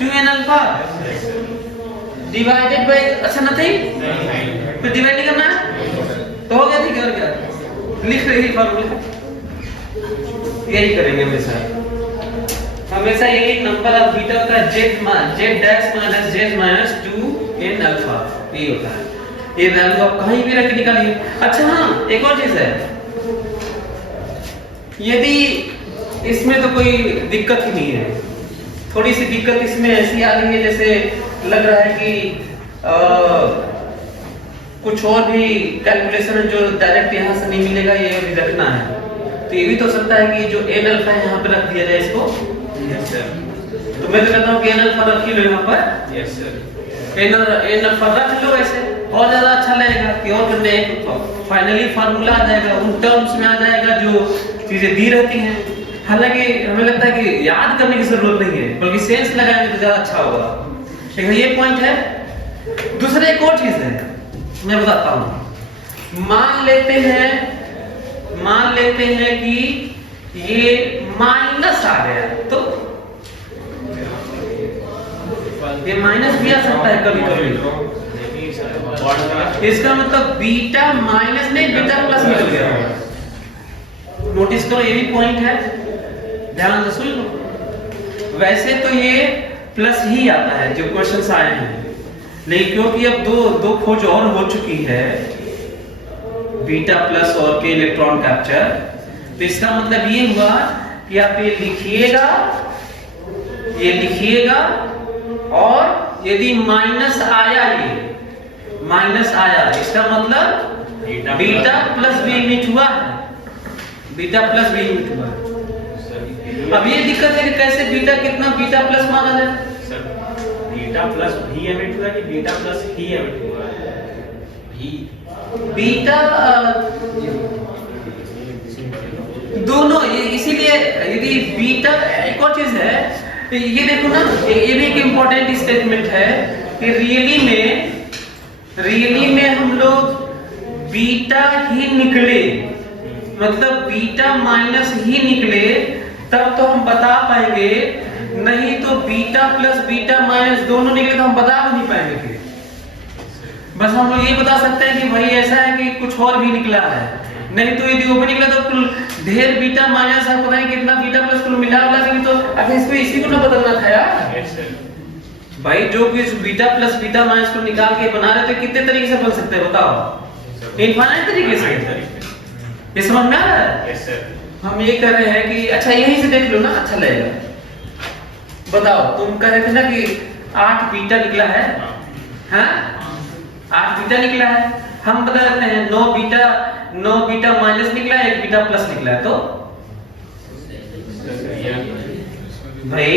2n अल्फा डिवाइडेड बाय, अच्छा नथिंग, फिर डिवाइड नहीं करना है तो हो गया। ठीक है, और क्या लिख रही फार्मूला? यही करेंगे हमेशा यही नंबर ऑफ बीटा का Z dash minus Z minus 2n alpha, ये होता है। ये वैल्यू आप कहीं भी रख के निकालिए। अच्छा हाँ, एक और चीज है, यदि इसमें तो कोई दिक्कत ही नहीं है, थोड़ी सी दिक्कत इसमें ऐसी आ रही है जैसे लग रहा है कि कुछ और भी कैलकुलेशन जो डायरेक्ट यहाँ से नहीं मिलेगा, ये भी रखना है। तो ये भी तो सकता है कि जो एन अल्फा है यहाँ पे रख दिया जाए इसको। Yes sir. तो मैं तो कहता हूँ कि एन अल्फा रख ही लो यहाँ पर। Yes sir. एन अल्फा रख लो ऐसे। और ज्यादा अच्छा लगेगा कि और करने फाइनली फार्मूला आ जाएगा, उन टर्म्स में आ जाएगा जो चीजें दी रहती हैं। हालांकि हमें लगता है कि याद करने की जरूरत नहीं है, बल्कि सेंस लगाएंगे तो ज्यादा अच्छा होगा। लेकिन ये पॉइंट है। दूसरा एक और चीज है, मैं बताता हूं। मान लेते हैं कि ये माइनस आ गया, तो ये माइनस भी आ सकता है कभी कभी। इसका मतलब बीटा माइनस नहीं, बीटा प्लस निकल गया। नोटिस करो, ये भी पॉइंट है, ध्यान से सुन लो। वैसे तो ये प्लस ही आता है जो क्वेश्चंस आए हैं, लेकिन क्योंकि अब दो खोज और हो चुकी है, बीटा प्लस और के इलेक्ट्रॉन कैप्चर, तो इसका मतलब ये हुआ कि आप ये लिखिएगा और यदि माइनस आया, इसका मतलब बीटा प्लस बी इमिट हुआ है, अब ये दिक्कत है कि कैसे बीटा प्लस माना जाए। सर बीटा प्लस भी एमिट हुआ कि बीटा प्लस ही एमिट हुआ है? बीटा दोनों, इसीलिए यदि बीटा, एक और चीज है, ये देखो ना, ये भी एक इम्पोर्टेंट स्टेटमेंट है कि रियली में हम लोग बीटा ही निकले, मतलब बीटा माइनस ही निकले, तब तो हम बता पाएंगे, नहीं तो बीटा प्लस बीटा माइनस दोनों निकले तो हम बता भी नहीं पाएंगे। बस हम लोग ये बता सकते हैं कि भाई ऐसा है कि कुछ और भी निकला है, नहीं तो यदि वो भी निकला तो कुल ढेर बीटा माइनस है, पता नहीं कितना बीटा प्लस कुल मिला के तो अगर इसको इसी को ना बदलना था यार। भाई जो कुछ बीटा प्लस बीटा माइनस को निकाल के बना रहे थे, कितने तरीके से बन सकते हैं बताओ? इनफाइनाइट तरीके से। ये समझ में आ रहा है? Yes sir. हम ये कर रहे हैं कि अच्छा यहीं से देख लो ना, अच्छा लगेगा। बताओ, तुम कह रहे थे ना कि 8 बीटा निकला है, हाँ 8 बीटा निकला है, हम बता देते हैं 9 बीटा माइनस निकला है, 1 बीटा प्लस निकला है। तो भाई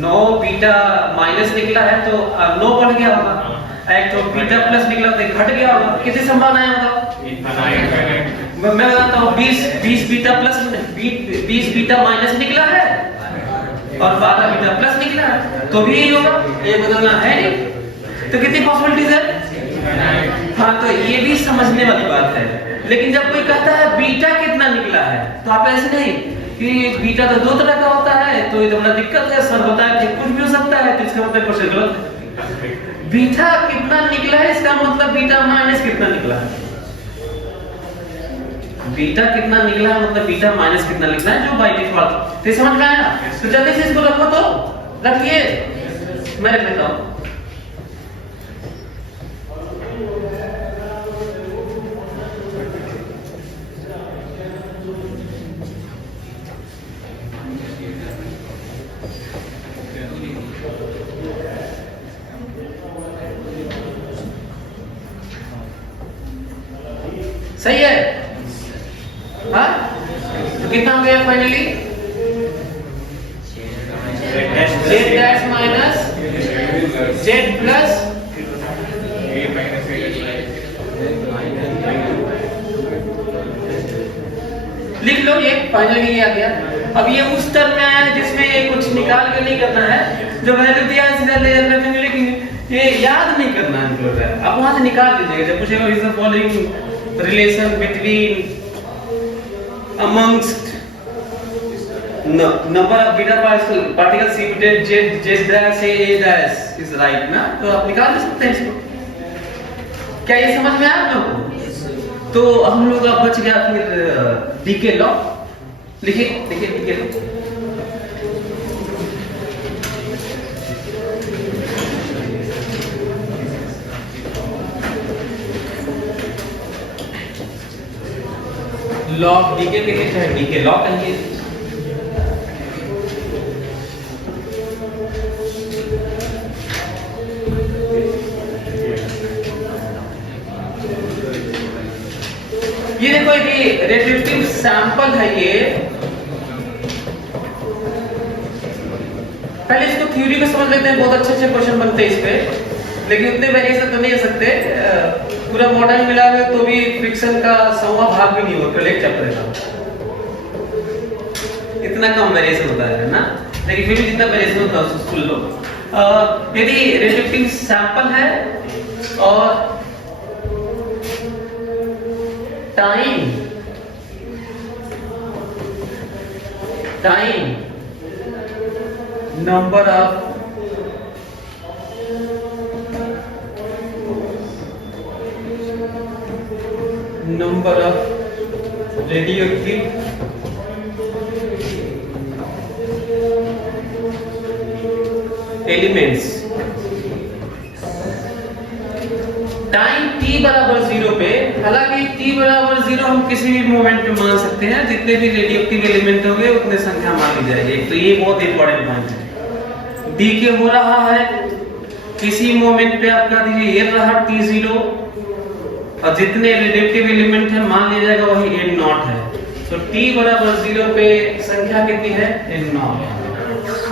9 बीटा माइनस निकला है तो 9 बढ़ गया होगा, एक तो बीटा प्लस निकला तो घट गया होगा। कितनी संभावना है बताओ? मैं बताता हूँ, 20 बीटा प्लस 20 बीटा माइनस निकला है और 12 बीटा प्लस निकला है, तो भी यही होगा, ये बदलना है नहीं। तो कितनी पॉसिबिलिटीज है? हाँ, तो ये भी समझने वाली बात है। लेकिन जब कोई कहता है बीटा कितना निकला है, तो आप ऐसे नहीं कि बीटा तो 2 तरह का होता है, तो ये तो बड़ा दिक्कत है, सर बताया कि कुछ भी हो सकता है, तो इसका मतलब क्वेश्चन गलत है। बीटा कितना निकला है, इसका मतलब बीटा माइनस कितना निकला है। बीटा कितना निकला है मतलब बीटा माइनस कितना लिखना है, जो बाय डिफॉल्ट। तो समझ में आया? तो जल्दी से इसको रखो, तो रखिए, मैं रख लेता हूं। सही है? हाँ, तो कितना हो गया finally? Z dash minus Z plus लिख लो, ये फाइनली ये आ गया। अब ये उस टर्म में आया जिसमें ये कुछ निकाल के नहीं करना है, जो वैल्यू दिया है सीधा ले रखेंगे, लेकिन ये याद नहीं करना है। अब वहां से निकाल दीजिएगा, जब पूछेगा is the following relation between amongst number of beta particles emitted Z dash A dash is right ना, तो आप निकाल दे सकते हैं इसको। क्या ये समझ में आया आप लोग? तो हम लोग अब बच गया फिर डीके लॉ। लिखिए decay law. Law of decay के लिए चाहे डीके लॉ कहिए। ये देखो, ये रेफ्लेक्टिव सैंपल है ये। पहले इसको थ्योरी को समझ लेते हैं, बहुत अच्छे क्वेश्चन बनते हैं इस पे। लेकिन उतने वेरिएशन तो नहीं हो सकते। पूरा मॉडल मिला हुआ तो भी फ्रिक्शन का 100वां भाग भी नहीं होगा एक चैप्टर का, इतना कम वेरिएशन होता है ना। लेकिन फिर भी जितना वेरिएशन होता है उसको सुन लो। यदि रिफ्लेक्टिंग सैंपल है और time number of radioactive elements, time t बराबर 0 पे, हालांकि t बराबर 0 हम किसी भी मोमेंट पे मान सकते हैं, जितने भी रेडियोएक्टिव एलिमेंट होंगे उतने संख्या मान ली जाएगी। तो ये बहुत इंपॉर्टेंट पॉइंट है। डीके हो रहा है किसी मोमेंट पे, आपका दीजिए ये रहा t0 और जितने रेडियोएक्टिव एलिमेंट है मान लिया जाएगा वही n0 है। तो t बराबर 0 पे संख्या कितनी है? n0।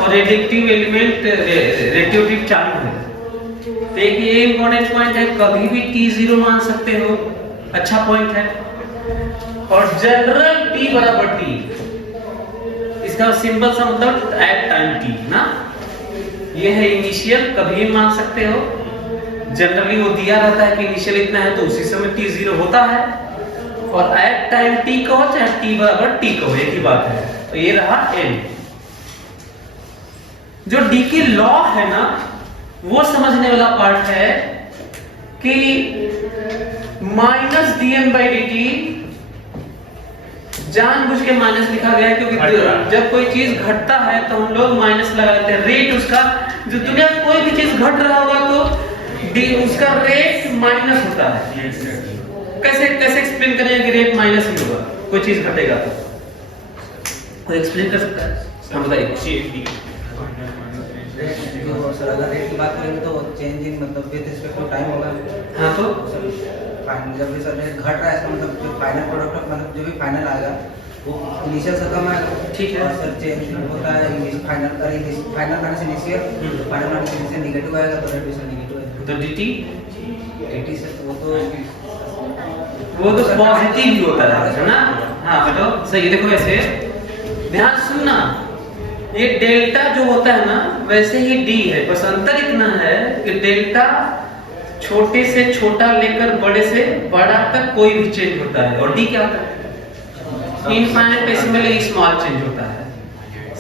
और रेडियोएक्टिव एलिमेंट रेडियोएक्टिव चालू है। तो एक ये इंपॉर्टेंट पॉइंट है, कभी भी t0 मान सकते हो, अच्छा पॉइंट है। और जनरल t बराबर t, इसका सिंबल सा मतलब एट टाइम t ना, ये है इनिशियल, कभी भी मान सकते हो। जनरली वो दिया रहता है कि इनिशियल इतना है तो उसी समय t0 होता है, और एट टाइम t कहो चाहे t बराबर t कहो, एक ही बात है। तो ये रहा n। जो डी के लॉ है ना, वो समझने वाला पार्ट है कि माइनस dn/dt जानबूझ के माइनस लिखा गया है, क्योंकि जब कोई चीज घटता है तो हम लोग माइनस लगा देते हैं। रेट उसका, जो दुनिया में कोई भी चीज घट रहा होगा तो उसका रेट माइनस होता है। कैसे एक्सप्लेन करेंगे कि रेट माइनस ही होगा, कोई चीज घटेगा तो? कोई एक्सप्लेन कर सकता है? हम बताइए। सर अगर रेट की बात करेंगे तो चेंज इन मतलब विद रिस्पेक्ट टू टाइम होगा। हाँ, तो जब भी सर रेट घट रहा है इसका मतलब जो फाइनल प्रोडक्ट मतलब जो भी फाइनल आएगा वो इनिशियल से कम आएगा। ठीक है। और सर चेंज होता है final minus initial, final minus initial negative आएगा तो रेट भी नेगेटिव आएगा। तो dt से वो तो पॉजिटिव ही होता है ना। हाँ बताओ सही। देखो ऐसे ध्यान सुनना, ये डेल्टा जो होता है ना वैसे ही डी है, बस अंतर इतना है कि डेल्टा छोटे से छोटा लेकर बड़े से बड़ा तक कोई भी चेंज होता है, और डी क्या होता है? इनफाइनेटेसिमली स्मॉल चेंज होता है,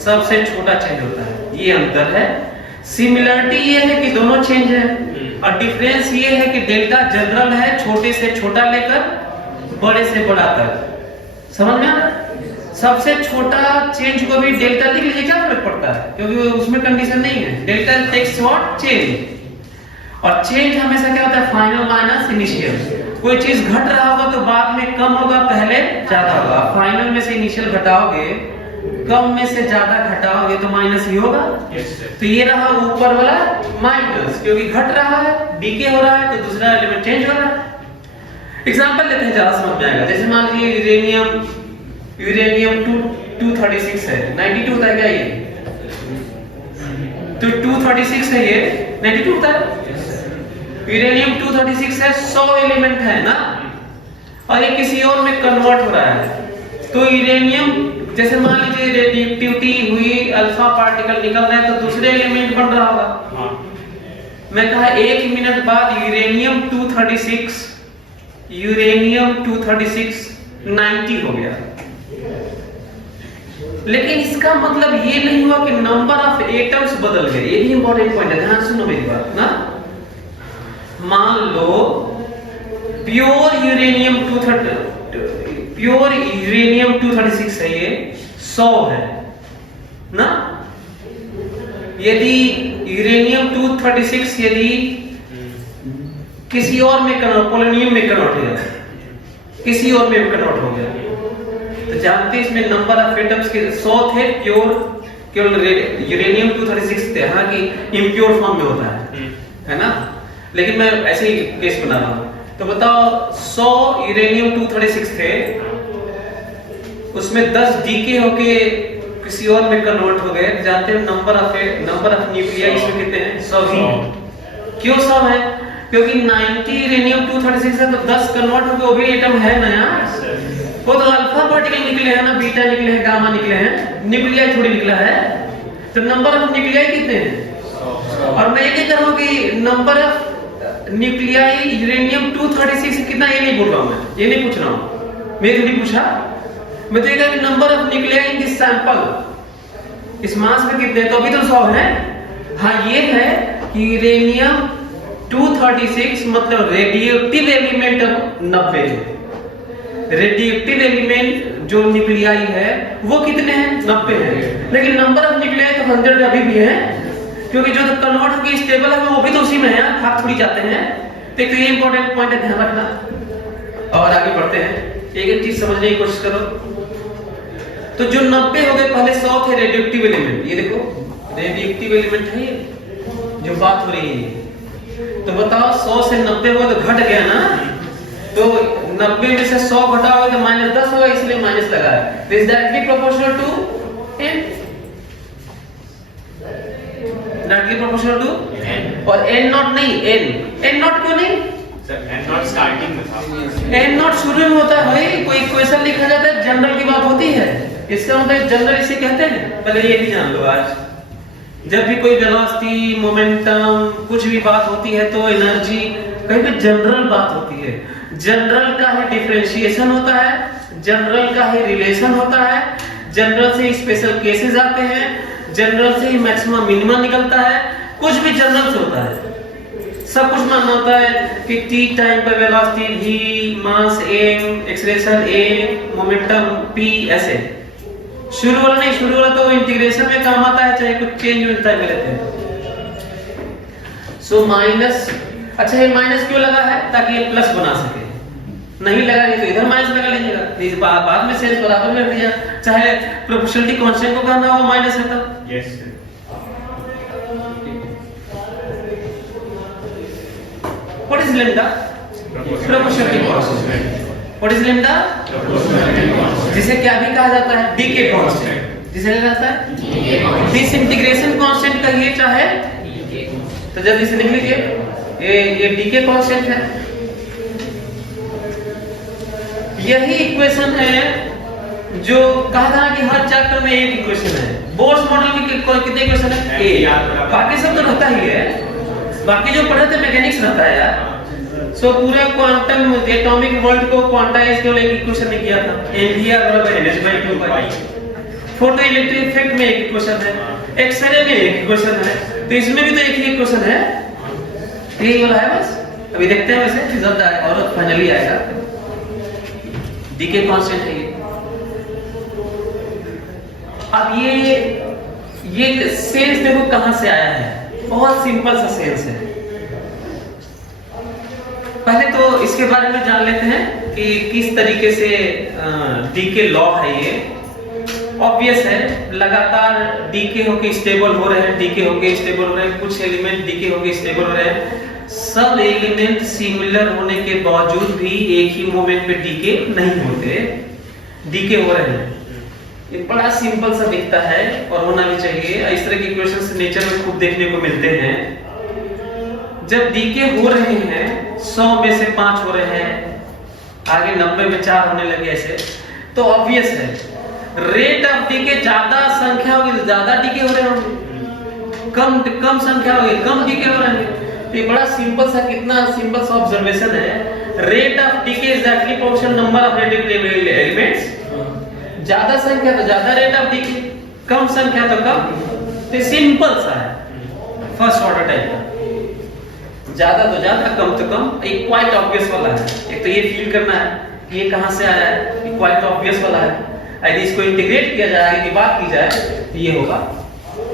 सबसे छोटा चेंज होता है। ये अंतर है। सिमिलरिटी ये है कि दोनों चेंज है, और डिफरेंस ये है कि डेल्टा जनरल है, छोटे से छोटा लेकर बड़े से बड़ा तक। समझ में आ रहा है? सबसे छोटा चेंज को भी डेल्टा लिख लीजिए, क्या फर्क पड़ता है? क्योंकि उसमें कंडीशन नहीं है। Delta takes what? चेंज। और चेंज हमेशा क्या होता है? Final minus initial. कोई चीज घट रहा होगा तो बाद में कम होगा, पहले ज्यादा होगा। फाइनल में से इनिशियल घटाओगे, कम में से ज्यादा घटाओगे तो माइनस ही होगा। तो ये रहा ऊपर वाला माइनस, क्योंकि घट रहा है, डीके हो रहा है तो दूसरा एलिमेंट चेंज हो रहा है। एग्जांपल लेते हैं, ज्यादा समझ में आएगा। जैसे मान लीजिए यूरेनियम 236 है, 92 होता है क्या ये? तो 236 है, ये 92 होता है। यूरेनियम 236 है, 100 एलिमेंट है ना, और ये किसी और में कन्वर्ट हो रहा है। तो यूरेनियम जैसे मान लीजिए रेडियोएक्टिविटी हुई, अल्फा पार्टिकल निकल रहा है तो दूसरे एलिमेंट बन रहा होगा। मैं कहा 1 मिनट बाद यूरेनियम 236 90 हो गया। लेकिन इसका मतलब ये नहीं हुआ कि नंबर ऑफ एटम्स बदल गए। ये भी इंपॉर्टेंट पॉइंट है, ध्यान सुनो मेरी बात ना। मान लो प्योर यूरेनियम 236 है, ये 100 है ना। यदि यूरेनियम 236 यदि किसी और में पोलोनियम में कन्वर्ट हो गया, किसी और में कन्वर्ट हो गया, तो जानते हैं इसमें नंबर ऑफ एटम्स के 100 थे प्योर, केवल यूरेनियम 236 थे। हालांकि इम्प्योर फॉर्म में होता है ना, लेकिन मैं ऐसे ही केस बना रहा हूं। तो बताओ 100 यूरेनियम 236 थे, उसमें 10 डीके होके किसी और में कन्वर्ट हो गए। जानते हैं नंबर ऑफ न्यूक्लिया इसमें कितने हैं? 100 ही। क्यों सम है? क्योंकि 90 रेडियम 236 है तो 10 कन्वर्ट होकर वो भी एटम है ना यार। वो तो अल्फा पार्टिकल निकले हैं ना, बीटा निकले हैं, गामा निकले हैं, न्यूक्लियाई थोड़ी निकला है। तो नंबर ऑफ न्यूक्लियाई कितने हैं? और मैं ये कह रहा हूँ कि नंबर ऑफ न्यूक्लियाई यूरेनियम 236 कितना, ये नहीं बोल रहा हूँ मैं, ये नहीं पूछ रहा हूँ, मैं थोड़ी पूछा, मैं तो ये कह रहा हूँ number of nuclei in this sample, इस मास में कितने, तो अभी तो 100 है। हाँ ये है कि यूरेनियम 236 मतलब रेडियोएक्टिव एलिमेंट 90 है। रेडियोएक्टिव एलिमेंट जो न्यूक्लियाई है वो कितने हैं? 90 हैं। लेकिन नंबर ऑफ न्यूक्लियाई तो 100 अभी भी है, क्योंकि जो कन्वर्ट होकर स्टेबल है वो भी तो उसी में है, भाग थोड़ी जाते हैं। तो ये इंपॉर्टेंट पॉइंट है, ध्यान रखना। और आगे बढ़ते हैं, एक एक चीज समझने की कोशिश करो। तो जो 90 हो गए, पहले 100 थे रेडियोएक्टिव एलिमेंट, ये देखो रेडियोएक्टिव एलिमेंट है ये जो बात हो रही है। तो बताओ 100 से 90 हुआ तो घट गया ना, तो 90 में से 100 घटा होगा तो -10 होगा, इसलिए माइनस लगा है। This directly proportional to n, directly proportional to n, और n नॉट नहीं, n नॉट क्यों नहीं सर? n नॉट स्टार्टिंग में था, n नॉट शुरू में होता है। कोई इक्वेशन लिखा जाता है, जनरल की बात होती है, इसका मतलब जनरल इसे कहते हैं। पहले ये भी जान लो, आज जब भी कोई वेलोसिटी, मोमेंटम, कुछ भी बात होती है तो एनर्जी, कहीं पे जनरल बात होती है। जनरल का है डिफरेंशिएशन होता है, जनरल का है रिलेशन होता है, जनरल से स्पेशल केसेस आते हैं, जनरल से ही मैक्सिमम मिनिमम निकलता है, कुछ भी जनरल से होता है। सब कुछ मानना होता है कि t टाइम पर velocity v, mass m, acceleration a, momentum p, ऐसे। शुरू वाला नहीं, शुरू वाला तो इंटीग्रेशन में काम आता है, चाहे कुछ चेंज मिलता है लेते हैं। सो माइनस, अच्छा ये माइनस क्यों लगा है? ताकि ये प्लस बना सके, नहीं लगा नहीं तो इधर माइनस लगा लीजिएगा, इस बाद में सेंस बराबर में रख दिया, चाहे प्रोपोर्शनलिटी कांस्टेंट को करना हो माइनस है तब। Yes sir. What is lambda? Proportionality constant. What is lambda? जिसे क्या भी कहा जाता है? Decay constant. जिसे कहा जाता है डिसइंटीग्रेशन कांस्टेंट कहिए चाहे, तो जब इसे लिख लीजिए, ये डीके कांस्टेंट है। यही इक्वेशन है जो कहा था कि हर चैप्टर में एक इक्वेशन है। बोर्स मॉडल में कितने इक्वेशन है? एक। बाकी सब तो रहता ही है, बाकी जो पढ़े थे मैकेनिक्स रहता है यार। सो पूरे क्वांटम एटॉमिक वर्ल्ड को क्वांटाइज केवल एक इक्वेशन ने किया था, mvr बराबर nh/2 फोटो इलेक्ट्रिक इफेक्ट में एक इक्वेशन है, एक्सरे में एक इक्वेशन है, तो इसमें भी तो एक ही इक्वेशन है, यही वाला है बस। अभी देखते हैं वैसे रिजल्ट आएगा और फाइनली आएगा। डीके कांस्टेंट है ये। अब ये सेंस देखो कहां से आया है, बहुत सिंपल सा सेंस है। पहले तो इसके बारे में जान लेते हैं कि किस तरीके से डीके लॉ है। ये ऑब्वियस है, लगातार डीके होके स्टेबल हो रहे हैं, डीके होके स्टेबल हो रहे हैं, कुछ एलिमेंट डीके होके स्टेबल हो रहे हैं। सब एलिमेंट सिमिलर होने के बावजूद भी एक ही मोमेंट पे डीके नहीं होते, डीके हो रहे हैं। ये बड़ा सिंपल सा दिखता है और होना भी चाहिए। इस तरह के इक्वेशंस नेचर में खूब देखने को मिलते हैं। जब डीके हो रहे हैं, 100 में से 5 हो रहे हैं, आगे 90 में 4 होने लगे ऐसे, तो ऑब्वियस है रेट ऑफ डीके ज्यादा संख्या होगी तो ज्यादा डीके हो रहे होंगे, कम संख्या होगी कम डीके हो रहे हैं। तो ये बड़ा सिंपल सा, कितना सिंपल सा ऑब्जर्वेशन है। Rate of decay is actually proportional number of radioactive elements. ज्यादा संख्या तो ज्यादा रेट ऑफ डीके, कम संख्या तो कम। तो सिंपल सा है, फर्स्ट ऑर्डर टाइप का, ज्यादा तो ज्यादा कम तो कम। एक क्वाइट ऑब्वियस वाला है। एक तो ये फील करना है कि ये कहां से आया है, ये क्वाइट ऑब्वियस वाला है। यदि इसको इंटीग्रेट किया जाए, आगे की बात की जाए तो ये होगा।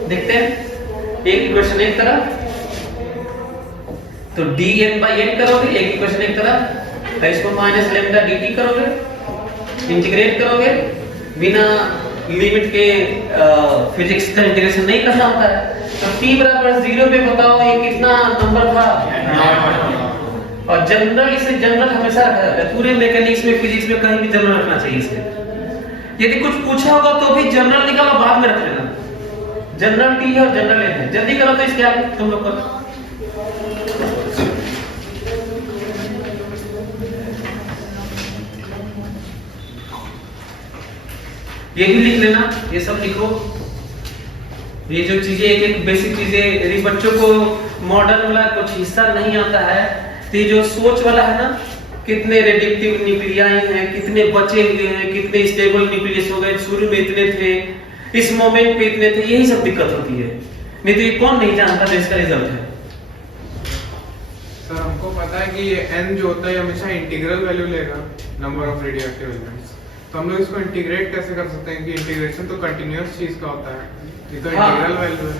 देखते हैं, एक इक्वेशन एक तरफ तो dn/n करोगे, एक इक्वेशन एक तरफ, तो इसको माइनस लैम्डा dt करोगे, इंटीग्रेट करोगे। बिना लिमिट के फिजिक्स का इंटीग्रेशन नहीं करना होता है। तो t बराबर 0 पे बताओ ये कितना नंबर था, और जनरल, इसे जनरल हमेशा रखा जाता है पूरे मैकेनिक्स में, फिजिक्स में, कहीं भी जनरल रखना चाहिए इसे। यदि कुछ पूछा होगा तो भी जनरल निकालो, बाद में रख लेना। जनरल t है और जनरल n है, जल्दी करो तो इसके आगे तुम लोग करो। ये भी लिख लेना, ये सब लिखो। ये जो चीजें एक एक बेसिक चीजें, यदि बच्चों को मॉडर्न वाला कुछ हिस्सा नहीं आता है तो ये जो सोच वाला है ना, कितने रेडिक्टिव न्यूक्लियाई हैं, कितने बचे हुए हैं, कितने स्टेबल न्यूक्लियस हो गए, शुरू में इतने थे, इस मोमेंट पे इतने थे, यही सब दिक्कत होती है। नहीं तो ये कौन नहीं जानता जो इसका रिजल्ट है। सर हमको पता है कि ये n जो होता है हमेशा इंटीग्रल वैल्यू लेगा नंबर ऑफ रेडियोएक्टिव एलिमेंट्स, तो हम लोग इसको इंटीग्रेट कैसे कर सकते हैं कि इंटीग्रेशन तो कंटीन्यूअस चीज का होता है, ये तो हाँ। इंटीग्रल वैल्यू है।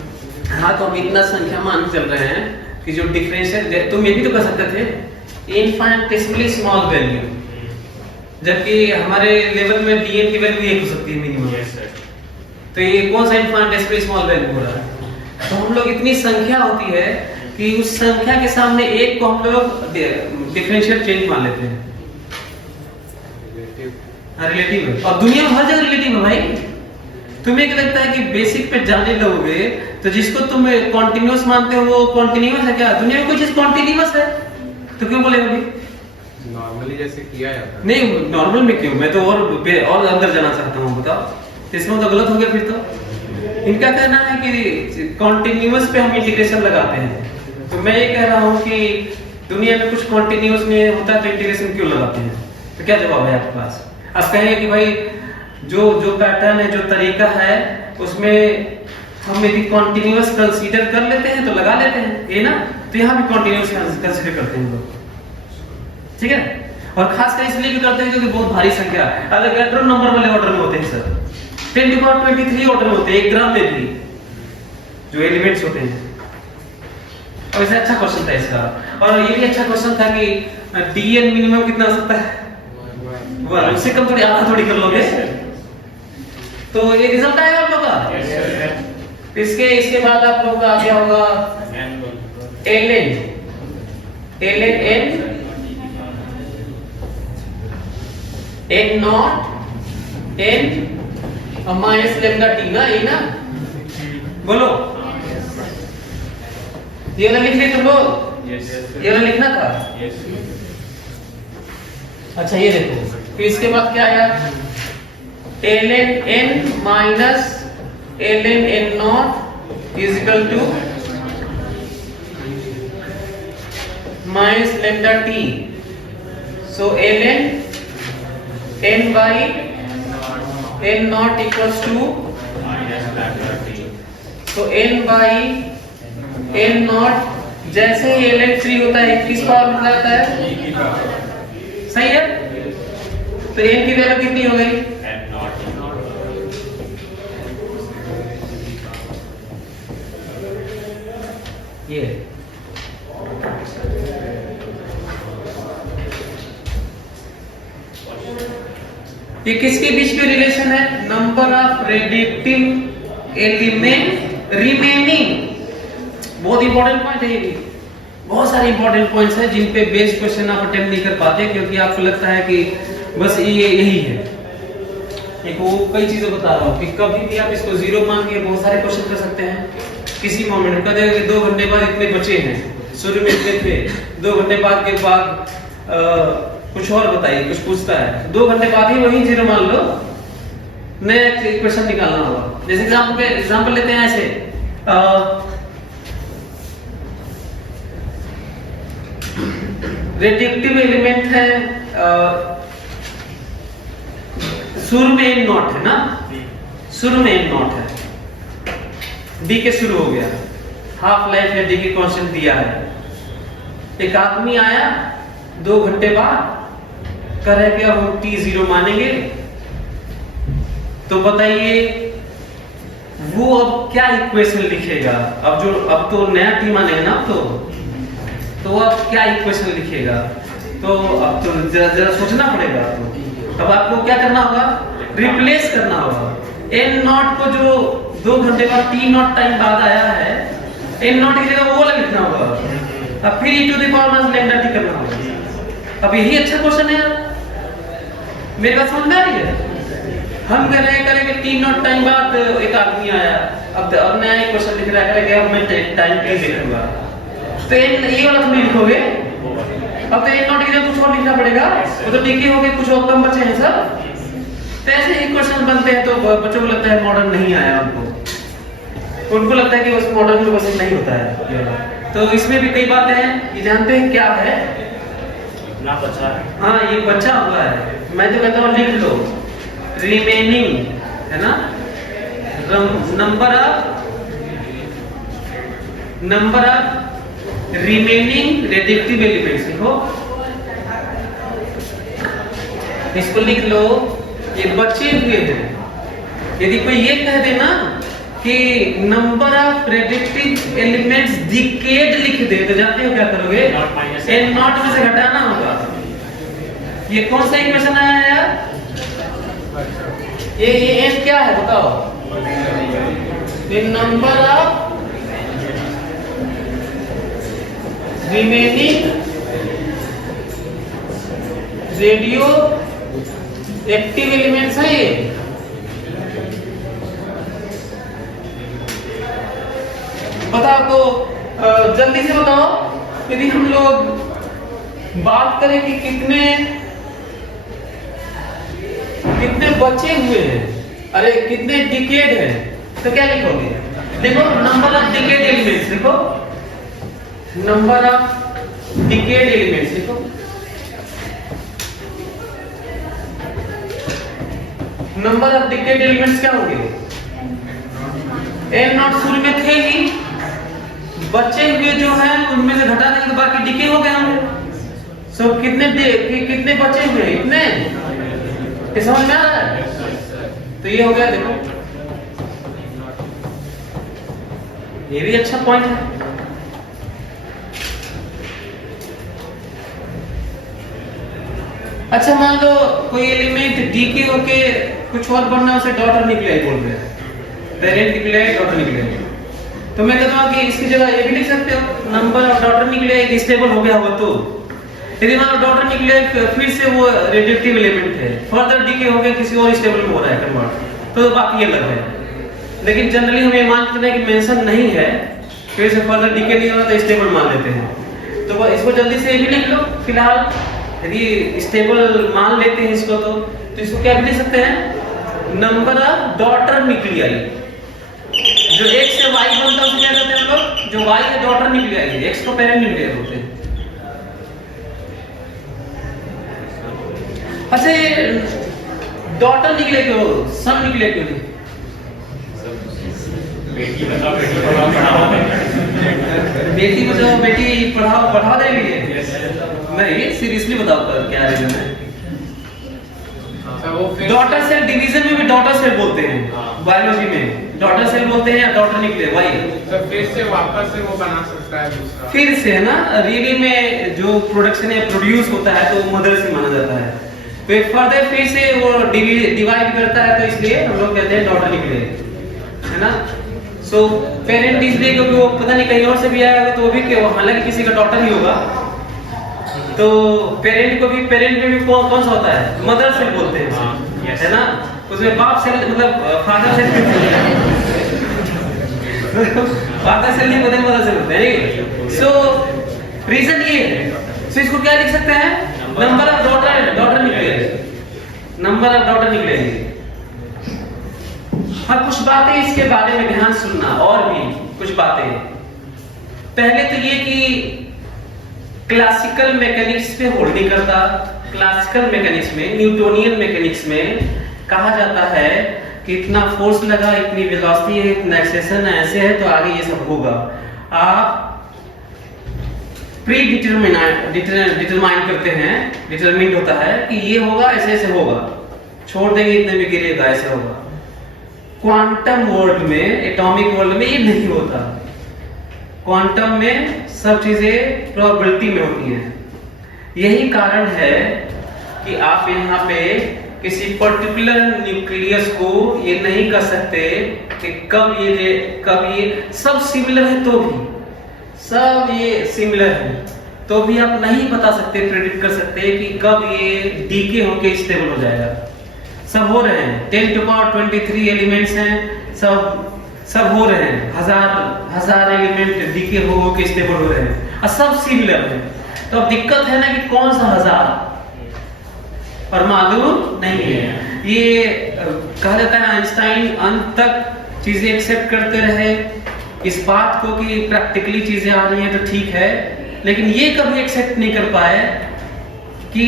हाँ, तो हम इतना संख्या मान के चल रहे हैं कि जो डिफरेंशियल, तुम ये भी तो कर सकते थे इनफाइनिटेसिमली स्मॉल वैल्यू, जबकि हमारे लेवल में dn की वैल्यू 1 हो सकती है मिनिमम। Yes sir. तो ये कौन सा इनफाइनिटेसिमली स्मॉल वैल्यू हो रहा है? तो हम लोग इतनी संख्या होती है कि उस संख्या के सामने एक को हम लोग डिफरेंशियल चेंज मान लेते हैं। रिलेटिव है, और दुनिया में हर जगह रिलेटिव है भाई। तुम्हें क्या लगता है कि बेसिक पे जाने लगोगे तो जिसको तुम कॉन्टिन्यूअस मानते हो वो कॉन्टिन्यूअस है क्या? दुनिया में कोई चीज कॉन्टिन्यूअस है तो क्यों बोले अभी? नॉर्मली जैसे किया जाता है। नहीं, नॉर्मल में क्यों? मैं तो और अंदर जाना चाहता हूँ, बताओ। इसमें तो गलत हो गया फिर तो। इनका कहना है कि कॉन्टिन्यूअस पे हम इंटीग्रेशन लगाते हैं, तो मैं ये कह रहा हूँ कि दुनिया में कुछ कॉन्टिन्यूअस में होता है तो इंटीग्रेशन क्यों लगाते हैं? तो क्या जवाब है आपके पास? आप कहेंगे कि भाई जो पैटर्न है, जो तरीका है, उसमें हम यदि कॉन्टिन्यूअस कंसीडर कर लेते हैं तो लगा लेते हैं, ये ना। तो यहाँ भी कॉन्टिन्यूअस कंसीडर करते हैं लोग, ठीक है। और खासकर इसलिए भी करते हैं क्योंकि बहुत भारी संख्या, अवोगाड्रो नंबर वाले ऑर्डर में होते हैं सर, 10⁻23 ऑर्डर में होते हैं, 1 ग्राम में भी जो एलिमेंट्स होते हैं। और इसे अच्छा क्वेश्चन था इसका, और ये भी अच्छा क्वेश्चन था कि dn मिनिमम कितना हो सकता है? 1, उससे कम थोड़ी आधा थोड़ी कर लोगे। तो ये रिजल्ट आएगा आप लोग का। इसके बाद आप लोग का क्या होगा? ln n n not n minus lambda t ना, ये ना बोलो। ये वाला लिख लिया तुम लोग? ये वाला लिखना था। अच्छा ये देखो, फिर इसके बाद क्या आया? ln n minus ln n naught is equal to minus lambda t। So ln n by n naught equals to, तो n बाई n नॉट, जैसे ही ln 3 होता है किस पावर में जाता है? सही है। तो n की वैल्यू कितनी हो गई? ये किसके बीच में रिलेशन है? Number of radioactive element remaining. बहुत इंपॉर्टेंट पॉइंट है ये भी। बहुत सारे इंपॉर्टेंट पॉइंट्स हैं जिन पे बेस्ड क्वेश्चन आप अटेम्प्ट नहीं कर पाते क्योंकि आपको लगता है कि बस ये यही है। एक वो कई चीजें बता रहा हूँ कि कभी भी आप इसको जीरो मान के बहुत सारे क्वेश्चन कर सकते हैं। किसी मोमेंट में कहते हैं कि 2 घंटे बाद इतने बचे हैं, शुरू में इतने थे, 2 घंटे बाद के बाद कुछ और बताइए, कुछ पूछता है, 2 घंटे बाद ही वही जीरो मान लो, नया इक्वेशन निकालना होगा। जैसे एग्जांपल लेते हैं ऐसे, रेडिक्टिव एलिमेंट है, शुरू में n नॉट है ना, शुरू में n नॉट है, d के शुरू हो गया, हाफ लाइफ है, d की कांस्टेंट दिया है। एक आदमी आया 2 घंटे बाद, कह रहे कि अब हम t0 मानेंगे, तो बताइए वो अब क्या इक्वेशन लिखेगा? अब तो नया t मानेगा ना, तो अब क्या इक्वेशन लिखेगा? तो अब तो जरा सोचना पड़ेगा। अब आपको क्या करना होगा? रिप्लेस करना होगा। n नॉट को जो 2 घंटे बाद t नॉट टाइम बाद आया है, n नॉट की जगह वो वाला लिखना होगा, अब फिर e to the power minus lambda t करना होगा। अब यही अच्छा क्वेश्चन है यार, मेरे बात समझ में आ रही है? हम कह रहे हैं कि t नॉट टाइम बाद एक आदमी आया, अब नया क्वेश्चन लिख रहा है कि अब मैं टाइम पे लिखूंगा, तो ये वाला तुम लिखोगे। अब तो n नॉट की जगह कुछ और लिखना पड़ेगा, वो तो टिके हो गए, कुछ और कम बचे हैं सर। तो ऐसे ही क्वेश्चन बनते हैं, तो बच्चों को लगता है मॉडर्न नहीं आया उनको लगता है कि बस मॉडर्न में बस नहीं होता है। तो इसमें भी कई बातें हैं, ये जानते हैं क्या है? ना बचा है। हाँ, ये बचा हुआ है। मैं तो कहता हूँ लिख लो, रिमेनिंग, है ना, number of remaining radiative elements लिखो, इसको लिख लो, ये बचे हुए हैं। यदि कोई ये कह देना कि number of radiative elements decade लिख दे, तो जानते हो क्या करोगे? n नॉट में से घटाना होगा। ये कौन सा इक्वेशन आया यार? ये n क्या है बताओ? ये number of remaining radio active elements है ये। बताओ तो जल्दी से बताओ, यदि हम लोग बात करें कि कितने बचे हुए हैं, अरे कितने डिकेड हैं, तो क्या लिखोगे? देखो नंबर ऑफ डिकेड एलिमेंट्स लिखो, नंबर ऑफ डिकेड एलिमेंट्स लिखो। नंबर ऑफ डिकेड एलिमेंट्स क्या होंगे? n नॉट शुरू में थे ही, बचे हुए जो हैं उनमें से घटा देंगे तो बाकी डिके हो गए होंगे। सो कितने बचे हुए हैं? इतने। ये समझ में आ रहा है? तो ये हो गया, देखो ये भी अच्छा पॉइंट है। अच्छा मान लो कोई एलिमेंट डीके होके कुछ और बनना, उसे डॉटर न्यूक्लियाई बोल रहे हैं, पेरेंट न्यूक्लियाई डॉटर न्यूक्लियाई। तो मैं कहता हूं कि इसकी जगह ये भी लिख सकते हो, number of daughter nuclei stable हो गया हुआ। तो यदि मान लो डॉटर न्यूक्लियाई फिर से वो रेडिएटिव एलिमेंट है, फर्दर डीके हो गया, किसी और स्टेबल में हो रहा है कन्वर्ट, तो बाकी अलग है। लेकिन जनरली हम ये मानते हैं कि मेंशन नहीं है, फिर से फर्दर डीके नहीं हो रहा तो स्टेबल मान लेते हैं। तो इसको जल्दी से भी लिख लो। फिलहाल यदि स्टेबल मान लेते हैं इसको, तो इसको क्या लिख सकते हैं? Number of daughter nuclei. जो x से y बनता है उसे क्या कहते हैं हम लोग? जो y के डॉटर न्यूक्लियाई है, x को पेरेंट न्यूक्लियाई बोलते हैं। अच्छा डॉटर न्यूक्लियाई क्यों, सन न्यूक्लियाई क्यों नहीं? बेटी बचाओ बेटी पढ़ाओ, बेटी बचाओ बेटी पढ़ाओ पढ़ा देंगे? नहीं, सीरियसली बताओ कर क्या रीजन है? डॉटर सेल डिवीजन में भी डॉटर सेल बोलते हैं, बायोलॉजी में डॉटर सेल बोलते हैं या डॉटर न्यूक्लियाई। वही तो फिर से वापस से वो बना सकता है दूसरा, फिर से, है ना। रियली में जो प्रोडक्शन या प्रोड्यूस होता है तो मदर से माना जाता है, तो एक फर्दर फिर से वो डिवाइड करता है, तो इसलिए हम लोग कहते हैं डॉटर न्यूक्लियाई, है ना। सो पेरेंट इसलिए क्योंकि वो पता नहीं कहीं और से भी आया होगा, तो वो भी हालांकि किसी का डॉटर ही होगा, तो पेरेंट को भी, पेरेंट में भी कौन सा होता है? मदर सेल बोलते हैं, है ना। उसमें बाप सेल मतलब फादर सेल फादर सेल नहीं, मदर सेल होते हैं। सो रीजन ये है। सो इसको क्या लिख सकते हैं? Number of daughter nuclei, number of daughter nuclei. हाँ, कुछ बातें इसके बारे में ध्यान सुनना, और भी कुछ बातें। पहले तो ये कि क्लासिकल मैकेनिक्स पे होल्ड नहीं करता। क्लासिकल मैकेनिक्स में, न्यूटोनियन मैकेनिक्स में कहा जाता है कि इतना फोर्स लगा, इतनी वेलोसिटी है, इतना एक्सेलरेशन ऐसे है, तो आगे ये सब होगा। आप प्री डिटरमाइन करते हैं, डिटरमिन्ड होता है कि ये होगा, ऐसे ऐसे होगा, छोड़ देंगे इतने में गिरेगा, ऐसे होगा। क्वांटम वर्ल्ड में, एटॉमिक वर्ल्ड में ये नहीं होता। क्वांटम में सब चीजें प्रोबेबिलिटी में होती हैं। यही कारण है कि आप यहाँ पे किसी पर्टिकुलर न्यूक्लियस को ये नहीं कर सकते कि कब ये सब सिमिलर है, तो भी सब ये सिमिलर है तो भी आप नहीं बता सकते, प्रेडिक्ट कर सकते कि कब ये डीके होके स्टेबल हो जाएगा। सब हो रहे हैं, 10 to power 23 एलिमेंट्स हैं, सब हो रहे हैं, हजार एलिमेंट डीके हो के स्टेबल हो रहे हैं और सब सिमिलर हैं। तो अब दिक्कत है ना कि कौन सा हजार, और मालूम नहीं है। ये कहा जाता है आइंस्टाइन अंत तक चीजें एक्सेप्ट करते रहे इस बात को कि प्रैक्टिकली चीजें आ रही हैं तो ठीक है, लेकिन ये कभी एक्सेप्ट नहीं कर पाए कि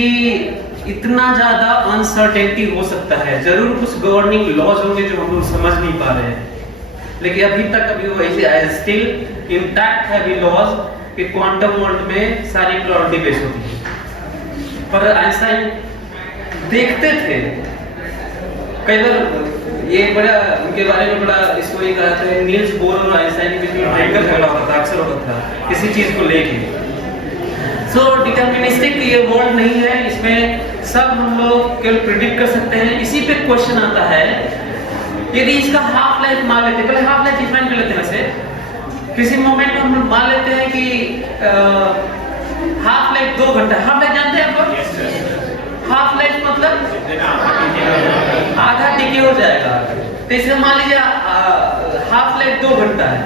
इतना ज्यादा अनसर्टेनिटी हो सकता है। जरूर कुछ गवर्निंग लॉज होंगे जो हम लोग समझ नहीं पा रहे हैं, लेकिन अभी तक अभी वो ऐसे स्टिल इंटैक्ट है अभी लॉज कि क्वांटम वर्ल्ड में सारी प्रोबेबिलिटी बेस होती है। पर आइंस्टाइन देखते थे कई बार, ये बड़ा उनके बारे में बड़ा स्टोरी कहा था, नील्स बोर और आइंस्टाइन के बीच में भयंकर झगड़ा होता था, अक्सर होता था किसी चीज को लेके। सो डिटर्मिनिस्टिक ये वर्ल्ड नहीं है, इसमें सब हम लोग केवल प्रिडिक्ट कर सकते हैं। इसी पे क्वेश्चन आता है, यदि इसका हाफ लाइफ मान लेते, पहले हाफ लाइफ डिफाइन कर लेते हैं। वैसे किसी मोमेंट में हम लोग मान लेते हैं कि हाफ लाइफ 2 घंटा। हाफ लाइफ जानते हैं आप लोग? हाफ लाइफ मतलब आधा टिके हो जाएगा, तो इसमें मान लीजिए हाफ लाइफ 2 घंटा है,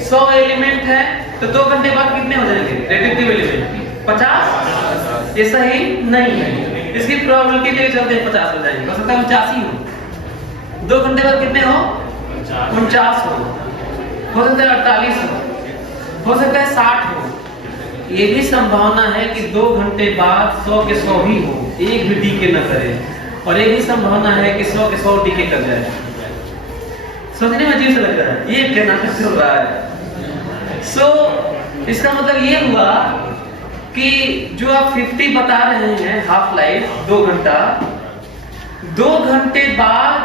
100 एलिमेंट है, तो 2 घंटे बाद कितने हो जाएंगे रेडिएटिव एलिमेंट? 50। ये सही नहीं है, इसकी प्रोबेबिलिटी के चलते 50 हो जाएंगे, हो सकता है 85 हो। 2 घंटे बाद कितने हो? 49 हो सकता है 48 हो सकता है 60 हो। ये भी संभावना है कि 2 घंटे बाद 100 के 100 ही हो, एक भी डीके न करे, और ये भी संभावना है कि 100 के 100 डीके कर जाए। सोचने में अजीब सा लग रहा है, ये क्या नाटक चल रहा है। सो इसका मतलब ये हुआ कि जो आप 50 बता रहे हैं हाफ लाइफ 2 घंटा, 2 घंटे बाद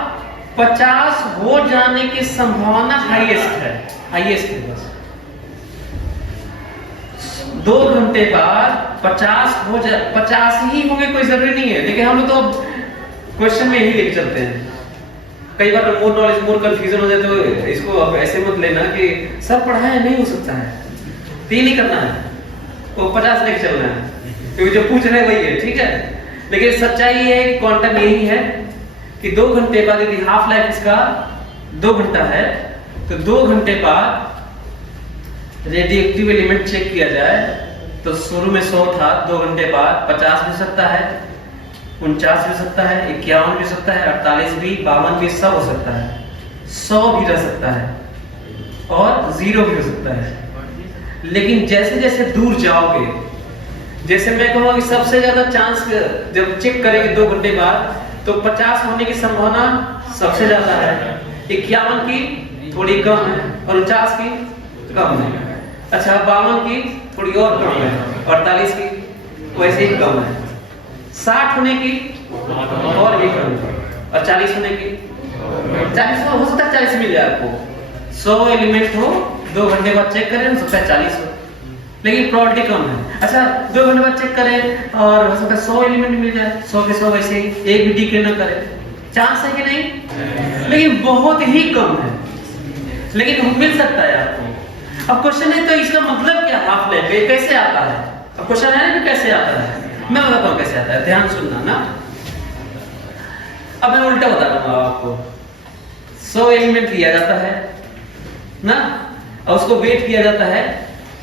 50 हो जाने की संभावना हाईएस्ट है, हाईएस्ट है बस। 2 घंटे बाद 50 हो जाए, 50 ही होंगे कोई जरूरी नहीं है, लेकिन हम लोग तो क्वेश्चन में यही लेके चलते हैं। कई बार मोर नॉलेज मोर कंफ्यूजन हो जाए, तो इसको अब ऐसे मत लेना कि सर पढ़ाया नहीं हो सकता है, तो ये नहीं करना है, वो 50 लेके चलना है, क्योंकि जो पूछ रहे हैं वही है, ठीक है। लेकिन सच्चाई ये है कि क्वांटम यही है कि 2 घंटे बाद यदि हाफ लाइफ इसका 2 घंटा है, तो 2 घंटे बाद रेडियोएक्टिव एलिमेंट चेक किया जाए तो शुरू में 100 था, 2 घंटे बाद 50 भी सकता है, 49 भी सकता है, 51 भी सकता है, 48 भी, 52 भी, सब हो सकता है, 100 भी रह सकता है और 0 भी हो सकता है। लेकिन जैसे जैसे दूर जाओगे, जैसे मैं कहूँगा कि सबसे ज्यादा चांस जब चेक करेंगे 2 घंटे बाद, तो 50 होने की संभावना सबसे ज्यादा है, 51 की थोड़ी कम है और 49 की कम है, अच्छा 52 की थोड़ी और कम है, 48 की वैसे ही कम है, 60 होने की और भी कम है, और 40 होने की 40 हो सकता है 40 मिल जाए आपको। 100 एलिमेंट हो, 2 घंटे बाद चेक करें, हो सकता है 40 हो, लेकिन प्रोबेबिलिटी कम है। अच्छा 2 घंटे बाद चेक करें और हो सकता है 100 एलिमेंट मिल जाए, 100 के 100 वैसे ही, एक भी डीके न करे, चांस है कि नहीं? लेकिन बहुत ही कम है, लेकिन मिल सकता है आपको। अब क्वेश्चन है तो इसका मतलब क्या हाफ लाइफ है, कैसे आता है? अब क्वेश्चन है कि कैसे आता है, मैं बताता हूँ कैसे आता है, ध्यान सुनना ना। अब मैं उल्टा बता रहा हूँ आपको। 100 एलिमेंट लिया जाता है ना, और उसको वेट किया जाता है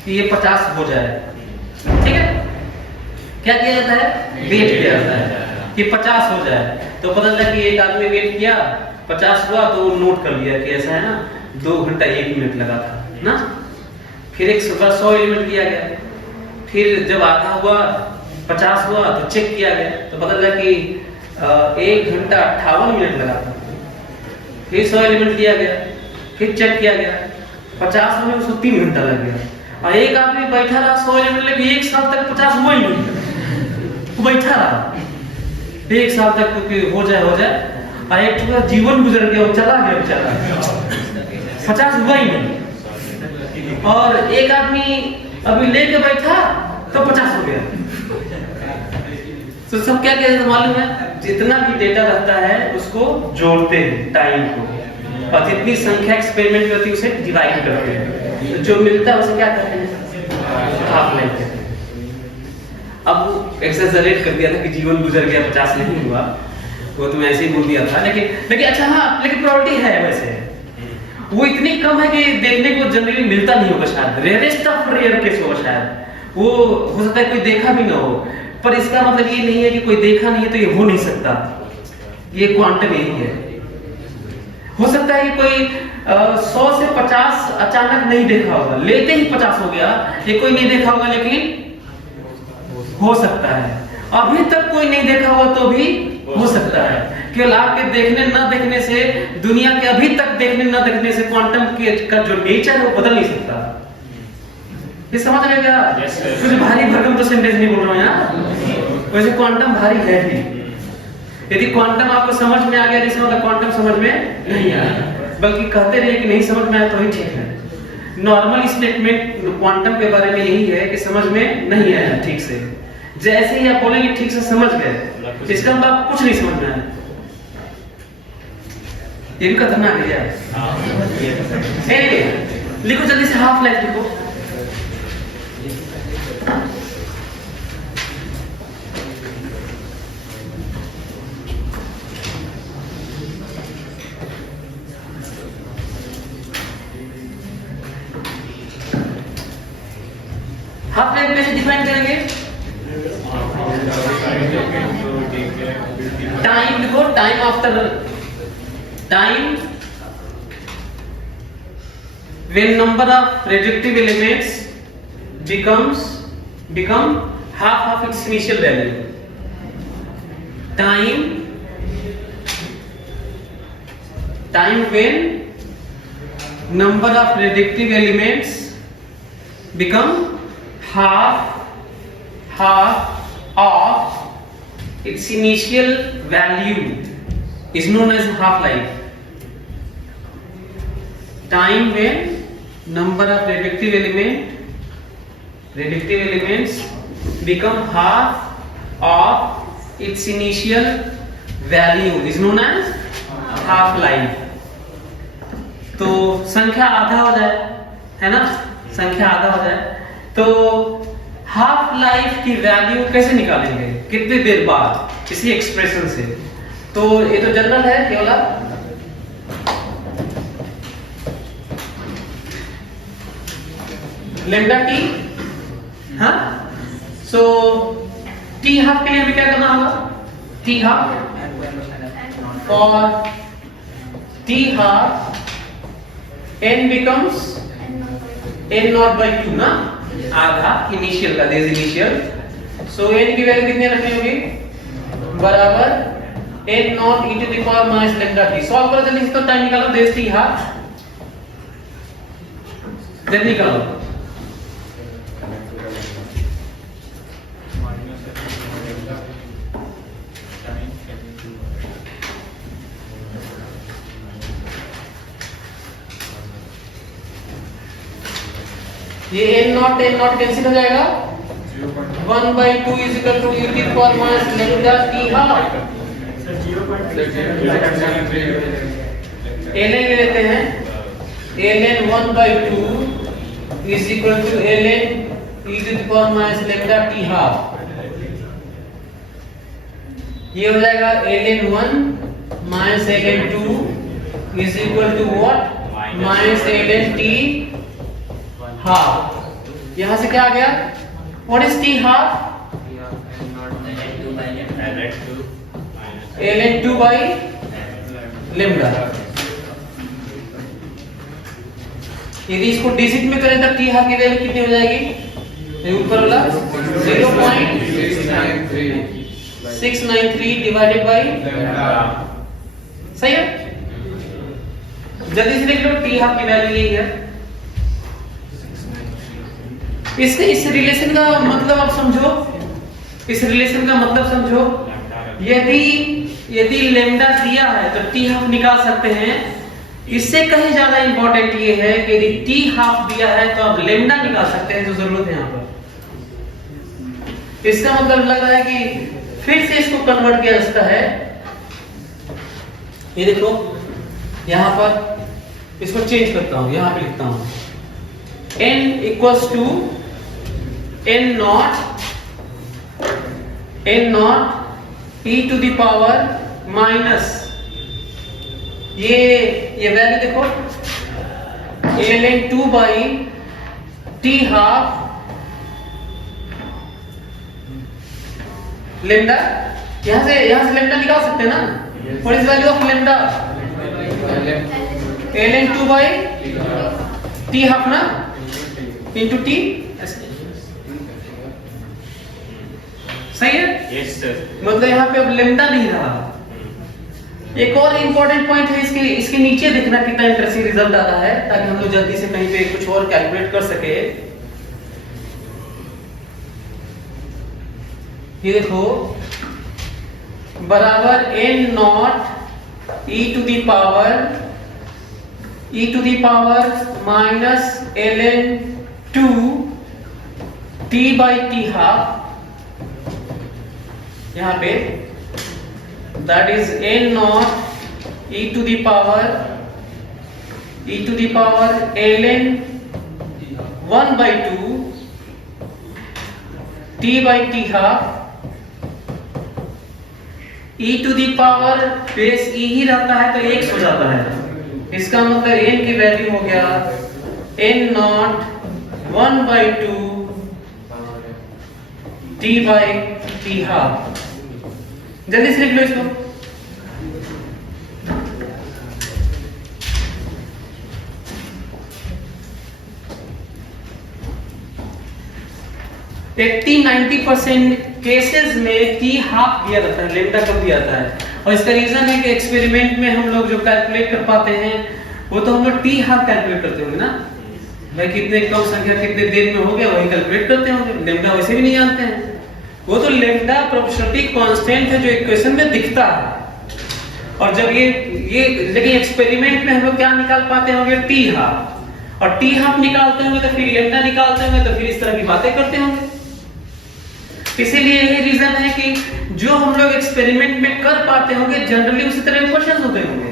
कि ये 50 हो जाए, ठीक है? क्या किया जाता है? वेट किया जाता है कि 50 हो जाए। तो पता चला कि एक आदमी वेट किया, 50 हुआ तो नोट कर लिया कि ऐसा है ना, 2 घंटा 1 मिनट लगा था ना। फिर एक सुबह 100 एलिमेंट लिया गया, फिर जब आधा हुआ 50 हुआ तो चेक किया गया, तो पता चला कि 1 घंटा 58 मिनट लगा था। फिर 100 एलिमेंट लिया गया, फिर चेक किया गया, 50 में उसको 3 घंटा लग गया। और एक आदमी बैठा रहा 100 एलिमेंट लेके 1 साल तक 50 हुआ ही नहीं, वो बैठा रहा 1 साल तक, क्योंकि हो जाए और एक पूरा जीवन गुजर गया, वो चला गया बेचारा, 50 हुआ ही नहीं। और एक आदमी अभी लेके बैठा तो 50 हो गया। तो सब क्या कहते हैं मालूम है? जितना भी डेटा रहता है उसको जोड़ते हैं टाइम को, और जितनी संख्या एक्सपेरिमेंट में होती है उसे डिवाइड करते हैं, तो जो मिलता है उसे क्या कहते हैं? हाफ लाइफ कहते हैं। अब वो एक्सेजरेट कर दिया था कि जीवन गुजर गया, 50 नहीं हुआ, वो तो मैं ऐसे ही बोल दिया था, लेकिन अच्छा हाँ, लेकिन प्रोबेबिलिटी है वैसे, वो इतनी कम है कि देखने को जनरली मिलता नहीं होगा, शायद रेयरेस्ट ऑफ रेयर केस होगा, शायद वो हो सकता है कोई देखा भी ना हो, पर इसका मतलब ये नहीं है कि कोई देखा नहीं है तो ये हो नहीं सकता। ये क्वांटम यही है। हो सकता है कि कोई 100 से 50 अचानक नहीं देखा होगा, लेते ही 50 हो गया, ये कोई नहीं देखा होगा, लेकिन हो सकता है। अभी तक कोई नहीं देखा हुआ तो भी हो सकता है। केवल आपके देखने न देखने से, दुनिया के अभी तक देखने न देखने से क्वांटम का जो नेचर है वो बदल नहीं सकता। ये समझ रहे क्या? Yes, sir. कुछ भारी भरकम तो सेंटेंस नहीं बोल रहा हूँ यहाँ। वैसे क्वांटम भारी है ही। यदि क्वांटम आपको समझ में आ गया, जिसका मतलब क्वांटम समझ में नहीं आया, बल्कि कहते रहिए कि नहीं समझ में आया तो ही ठीक है। नॉर्मल स्टेटमेंट क्वांटम के बारे में यही है कि समझ में नहीं आया ठीक से। जैसे ही आप बोलेंगे ठीक से समझ गए, इसका मतलब आप कुछ नहीं समझ में आया। ये भी खतरनाक है यार। Anyway, लिखो जल्दी से हाफ लाइफ लिखो। हाफ लाइफ कैसे डिफाइन करेंगे? टाइम लिखो, time after time when number of radioactive elements become half of its initial value. Time when number of radioactive elements become half of its initial value is known as half-life. Time when number of radioactive elements become half of its initial value is known as half-life. तो संख्या आधा हो जाए, है ना? संख्या आधा हो जाए तो हाफ लाइफ की वैल्यू कैसे निकालेंगे? कितनी देर बाद? इसी एक्सप्रेशन से। तो ये तो जनरल है केवल लेम्डा टी, हाँ? सो टी हाफ के लिए हमें क्या करना होगा? टी हाफ और T half n becomes n naught by 2 ना, आधा इनिशियल का, दिस इनिशियल। सो n की वैल्यू कितनी रखनी होगी? बराबर n naught e to the power minus lambda t। Solve करो जल्दी से, तो टाइम निकालो, दिस टी हाफ जल्दी निकालो। ये n नॉट कैंसिल हो जाएगा, 1/2 is equal to e to the power minus lambda t half. ln ले लेते हैं, ln 1/2 is equal to ln e to the power minus lambda t half. ये हो जाएगा ln 1 minus ln 2 is equal to what? Minus ln t half. यहां से क्या आ गया? What is T half? ln 2 by lambda। यदि इसको डिजिट में करें तो टी हाफ की वैल्यू कितनी हो जाएगी? ये ऊपर वाला 0.693 डिवाइडेड बाय लैम्डा। सही है? जल्दी से देख लो, टी हाफ की वैल्यू यही है। इसके इस रिलेशन का मतलब आप समझो, इस रिलेशन का मतलब समझो। यदि लेम्डा दिया है तो टी हाफ निकाल सकते हैं। इससे कहीं ज्यादा इंपॉर्टेंट ये है कि यदि टी हाफ दिया है तो आप लेम्डा निकाल सकते हैं, जो जरूरत है यहाँ पर। इसका मतलब लग रहा है कि फिर से इसको कन्वर्ट किया जाता है। ये देखो यहाँ पर, इसको चेंज करता हूं, यहाँ पे लिखता हूं n equals to n naught e to the power minus, ये वैल्यू देखो ln 2 by t half lambda. यहां से लेम्डा निकाल सकते हैं ना, what is value of lambda? ln 2 by t half ना into t, सही है? Yes sir. मतलब यहाँ पे अब लेमडा नहीं रहा। एक और इंपॉर्टेंट पॉइंट है इसके नीचे देखना कितना इंटरेस्टिंग रिजल्ट आता है, ताकि हम लोग जल्दी से कहीं पे कुछ और कैलकुलेट कर सके। ये देखो बराबर n naught e to the power minus ln 2 t by t half, यहाँ पे that is n naught e to the power ln 1 by 2 t by t half, e to the power base e ही रहता है तो x हो जाता है। इसका मतलब n की वैल्यू हो गया n naught 1 by 2 t by t half। जल्दी से लिख लो इसको। एट्टी 90% केसेस में टी हाफ दिया जाता है, लेमडा कब दिया जाता है, और इसका रीजन है कि एक्सपेरिमेंट में हम लोग जो कैलकुलेट कर पाते हैं वो तो हम लोग टी हाफ कैलकुलेट करते होंगे ना भाई, कितने कम संख्या कितने देर में हो गया वही कैलकुलेट करते होंगे, लेमडा वैसे भी नहीं जानते हैं। वो तो लेमडा प्रोपोर्शनलिटी कांस्टेंट है जो इक्वेशन में दिखता है, और जब ये लेकिन एक्सपेरिमेंट में हम लोग क्या निकाल पाते होंगे टी हाफ, और टी हाफ निकालते होंगे तो फिर लेमडा निकालते होंगे तो फिर इस तरह की बातें करते होंगे। इसीलिए यही रीजन है कि जो हम लोग एक्सपेरिमेंट में कर पाते होंगे जनरली उसी तरह के क्वेश्चन होते होंगे,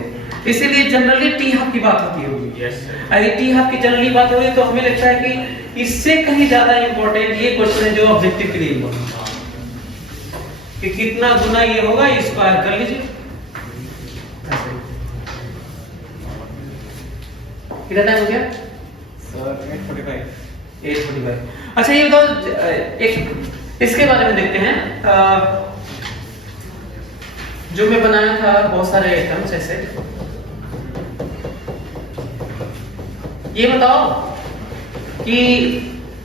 इसीलिए जनरली टी हाफ की बात होती होगी। Yes sir. अगर टी हाफ की जनरली बात होगी तो हमें लगता है कि इससे कहीं ज्यादा इंपॉर्टेंट ये क्वेश्चन है जो ऑब्जेक्टिव के लिए इंपॉर्टेंट है कि कितना गुना ये होगा, इसको ऐड कर लीजिए। कितना टाइम हो गया सर? 8:45। अच्छा ये बताओ, एक इसके बारे में देखते हैं जो मैं बनाया था बहुत सारे आइटम्स ऐसे। ये बताओ कि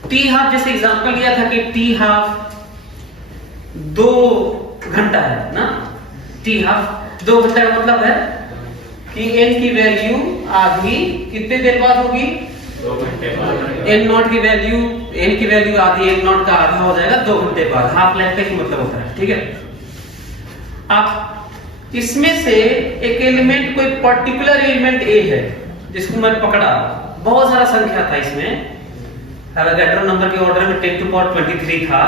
टी हाफ जैसे एग्जांपल लिया था कि टी हाफ 2 घंटा है ना, टी हाफ 2 घंटा का मतलब है कि n की वैल्यू आधी कितने देर बाद होगी, 2 घंटे बाद। n नॉट की वैल्यू, n की वैल्यू आधी n नॉट का आधा हो जाएगा 2 घंटे बाद। हाफ लाइफ का ही मतलब होता है, ठीक है। अब इसमें से एक एलिमेंट, कोई पर्टिकुलर एलिमेंट a है जिसको मैं पकड़ा, बहुत सारा संख्या था इसमें, एवोगाड्रो नंबर के ऑर्डर में 10 to the power 23 था।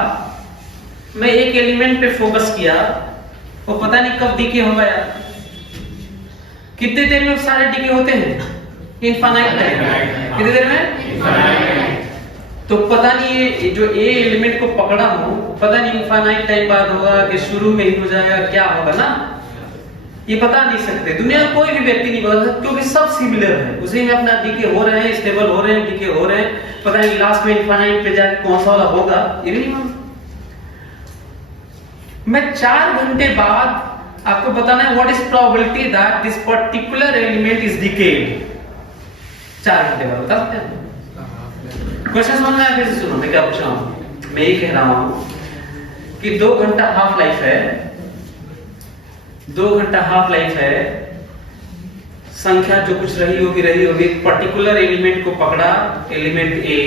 मैं एक एलिमेंट पे फोकस किया, वो पता नहीं कब डीके हो गया, कितने देर में सारे डीके होते हैं, इनफाइनाइट टाइम। कितने देर में? तो पता नहीं ये जो ए एलिमेंट को पकड़ा हूं, पता नहीं इनफाइनाइट टाइम बाद होगा कि शुरू में ही हो जाएगा, क्या होगा ना, ये बता नहीं सकते। दुनिया में कोई भी व्यक्ति नहीं बता सकता क्योंकि सब सिमिलर है, उसी में अपना डीके हो रहे हैं, स्टेबल हो रहे हैं, डीके हो रहे हैं, पता नहीं लास्ट में इनफाइनाइट पे जाके कौन सा वाला होगा, ये भी नहीं मालूम। मैं 4 घंटे बाद आपको बताना है what is probability that this particular element is decade. 4 घंटे बाद बता सकते हैं? क्वेश्चन समझ में आया? फिर से सुनो मैं क्या पूछ रहा हूं। मैं ये कह रहा हूं कि 2 घंटा हाफ लाइफ है, 2 घंटा हाफ लाइफ है, संख्या जो कुछ रही होगी, पर्टिकुलर एलिमेंट को पकड़ा, एलिमेंट ए,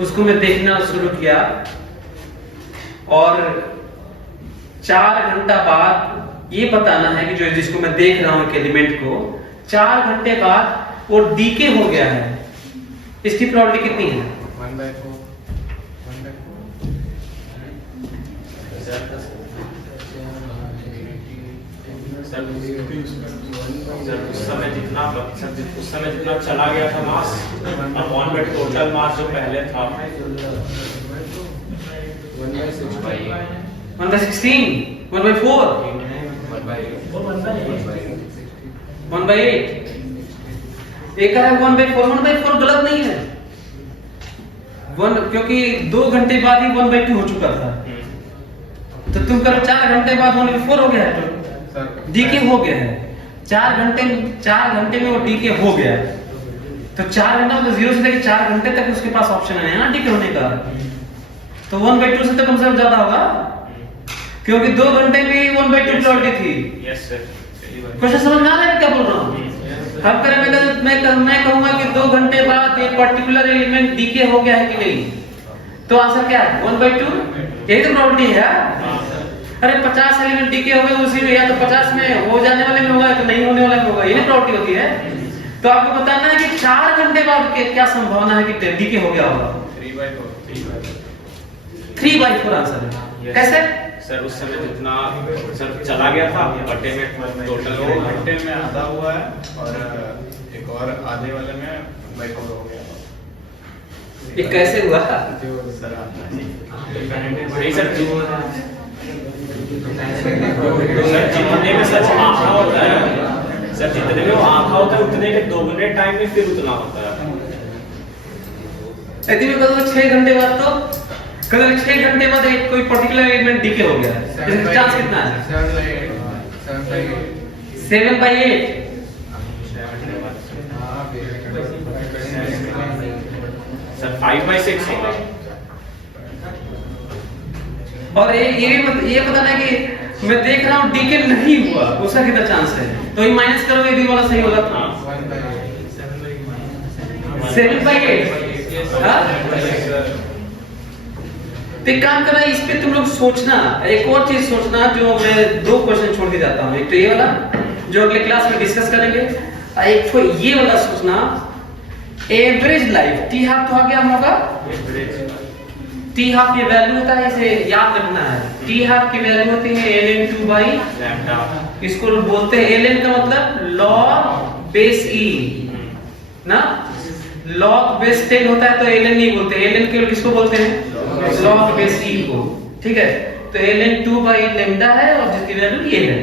उसको मैं देखना शुरू किया, और 4 घंटा बाद ये बताना है कि जो जिसको मैं देख रहा हूं एक एलिमेंट को, 4 घंटे बाद वो डीके हो गया है, इसकी प्रोबेबिलिटी कितनी है? 1/4। उस समय जितना चला गया था मास, अपॉन बाय टोटल मास जो पहले था 1/16, 1/4, 1/8। एक है 1/4, 1/4 गलत नहीं है, क्योंकि 2 घंटे बाद ही 1/2 हो चुका था, तो तुम करो 4 घंटे बाद 1/4 हो गया है। डीके हो गया है 4 घंटे में वो डीके हो गया है। तो 4 घंटा मतलब 0 से लेकर 4 घंटे तक उसके पास ऑप्शन है ना डीके होने का। तो 1/2 से तो कम से कम ज्यादा होगा, क्योंकि 2 घंटे में 1/2 प्लॉटी थी। Yes sir. क्वेश्चन समझ में आ रहा है क्या बोल रहा हूँ? हम करें मैं कहूंगा कि 2 घंटे बाद एक पर्टिकुलर एलिमेंट डीके हो गया है कि नहीं, तो आंसर क्या है 1/2। यही तो प्रॉपर्टी है। अरे 50 एलिमेंट डीके हो गए उसी में, या तो 50 में हो जाने वाले में होगा या तो नहीं होने वाले में होगा, यही प्रॉपर्टी होती है। तो आपको बताना है कि 4 घंटे बाद क्या संभावना है कि डीके हो गया होगा। 3/4 आंसर है। कैसे सर उस समय जितना सर चला गया था बटे में टोटल 2 घंटे में आधा हुआ है और एक और आधे वाले में 1/4 हो गया। ये कैसे हुआ? सर नहीं सर जितने में सर आंखा होता है, सर जितने में वो आंखा होता है उतने के 2 गुने टाइम में फिर उतना होता है। यदि मैं कहूँ 6 घंटे बाद, तो कल 6 घंटे बाद एक कोई पर्टिकुलर एलिमेंट डीके हो गया, इसका चांस कितना है? 7/8। सर 5/6 होगा। और ये बताना है कि मैं देख रहा हूँ डीके नहीं हुआ, उसका कितना चांस है, तो ये माइनस करोगे यदि वाला सही होगा तो 7/8। हाँ? तो एक काम करना, इस पे तुम लोग सोचना, एक और चीज सोचना जो मैं 2 क्वेश्चन छोड़ के जाता हूँ। एक तो ये वाला जो अगले क्लास में डिस्कस करेंगे, और एक तो ये वाला सोचना एवरेज लाइफ। टी हाफ तो आ गया होगा, टी हाफ ये वैल्यू होता है, इसे याद रखना है। टी हाफ की वैल्यू होती है ln2 बाई लैम्डा। इसको बोलते हैं ln का मतलब log बेस e ना, log बेस 10 होता है तो ln नहीं बोलते, ln केवल किसको बोलते हैं? log बेस e को। ठीक है, तो ln2 बाई लैम्डा है और जिसकी वैल्यू ये है।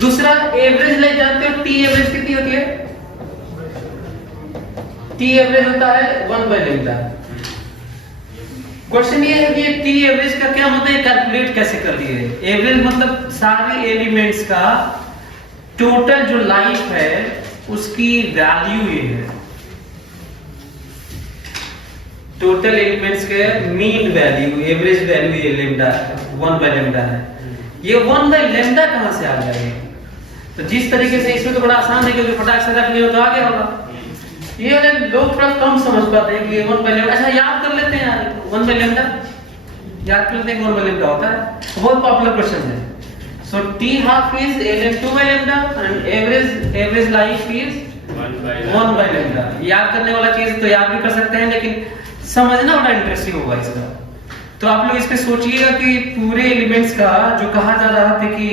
दूसरा एवरेज लाइफ जानते हो, टी एवरेज कितनी होती है? टी एवरेज होता है 1/λ। क्वेश्चन ये है कि टी एवरेज का क्या मतलब है, कैलकुलेट कैसे कर दिए? एवरेज मतलब सारे एलिमेंट्स का टोटल जो लाइफ है उसकी वैल्यू ये है, टोटल एलिमेंट्स के मीन वैल्यू, एवरेज वैल्यू ये लैम्डा 1/λ है। ये 1/λ कहां से आ गया ये? तो जिस तरीके से इसमें तो बड़ा आसान है, क्योंकि फटाक से रख लिया तो आ गया होगा। ये वाले लोग थोड़ा कम समझ पाते हैं कि ये 1/λ। अच्छा याद कर लेते हैं यार, 1/λ याद कर लेते हैं, 1/λ होता है, बहुत पॉपुलर क्वेश्चन है। So T half is ln2/λ and average life is 1/λ। याद करने वाला चीज तो याद भी कर सकते हैं, लेकिन समझना बड़ा इंटरेस्टिंग होगा इसका। तो आप लोग इस पे सोचिएगा कि पूरे एलिमेंट्स का जो कहा जा रहा था कि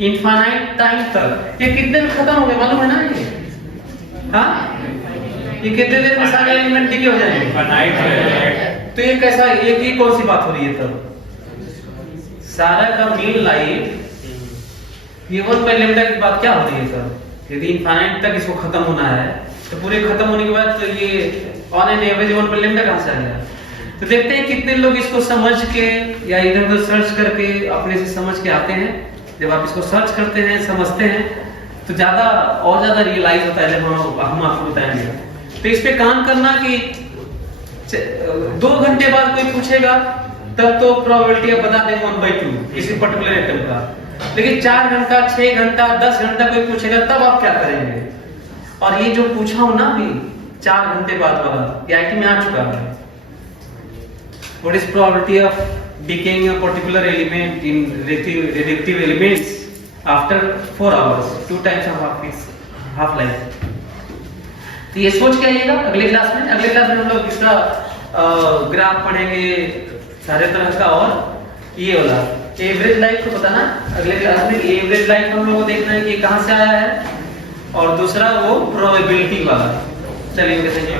इनफाइनाइट टाइम तक, ये कितने में खत्म हो गए मालूम है ना? ये हाँ, ये कितने देर में सारे एलिमेंट डीके हो जाएंगे? तो ये कैसा, ये कौन सी बात हो रही है? तब सारा का मीन लाइफ ये 1/λ की बात क्या हो रही है सर? यदि इनफाइनाइट तक इसको खत्म होना है तो पूरे खत्म होने के बाद तो ये ऑन एन एवरेज 1/λ कहां से आ गया? तो देखते हैं कितने लोग इसको समझ के या इधर उधर सर्च करके अपने से समझ के आते हैं। जब आप इसको सर्च करते हैं, समझते हैं, तो ज्यादा और ज्यादा रियलाइज होता है जब हम आपको बताएंगे। तो इस पे काम करना कि 2 घंटे बाद कोई पूछेगा तब तो प्रोबेबिलिटी आप बता देंगे 1/2 किसी पर्टिकुलर आइटम का, लेकिन 4 घंटा 6 घंटा 10 घंटा कोई पूछेगा तब आप क्या करेंगे? और ये जो पूछा हूं ना अभी 4 घंटे बाद वाला, ये आईटी में आ चुका है। What is probability of decaying a particular element in reactive elements after 4 hours, 2 times of half life? तो ये सोच के आइएगा अगले क्लास में। अगले क्लास में हम लोग इसका ग्राफ पढ़ेंगे सारे तरह का, और ये वाला एवरेज लाइफ को बताना अगले क्लास में। एवरेज लाइफ हम लोगों को देखना है कि कहां से आया है, और दूसरा वो प्रोबेबिलिटी वाला। चलिए, थैंक यू।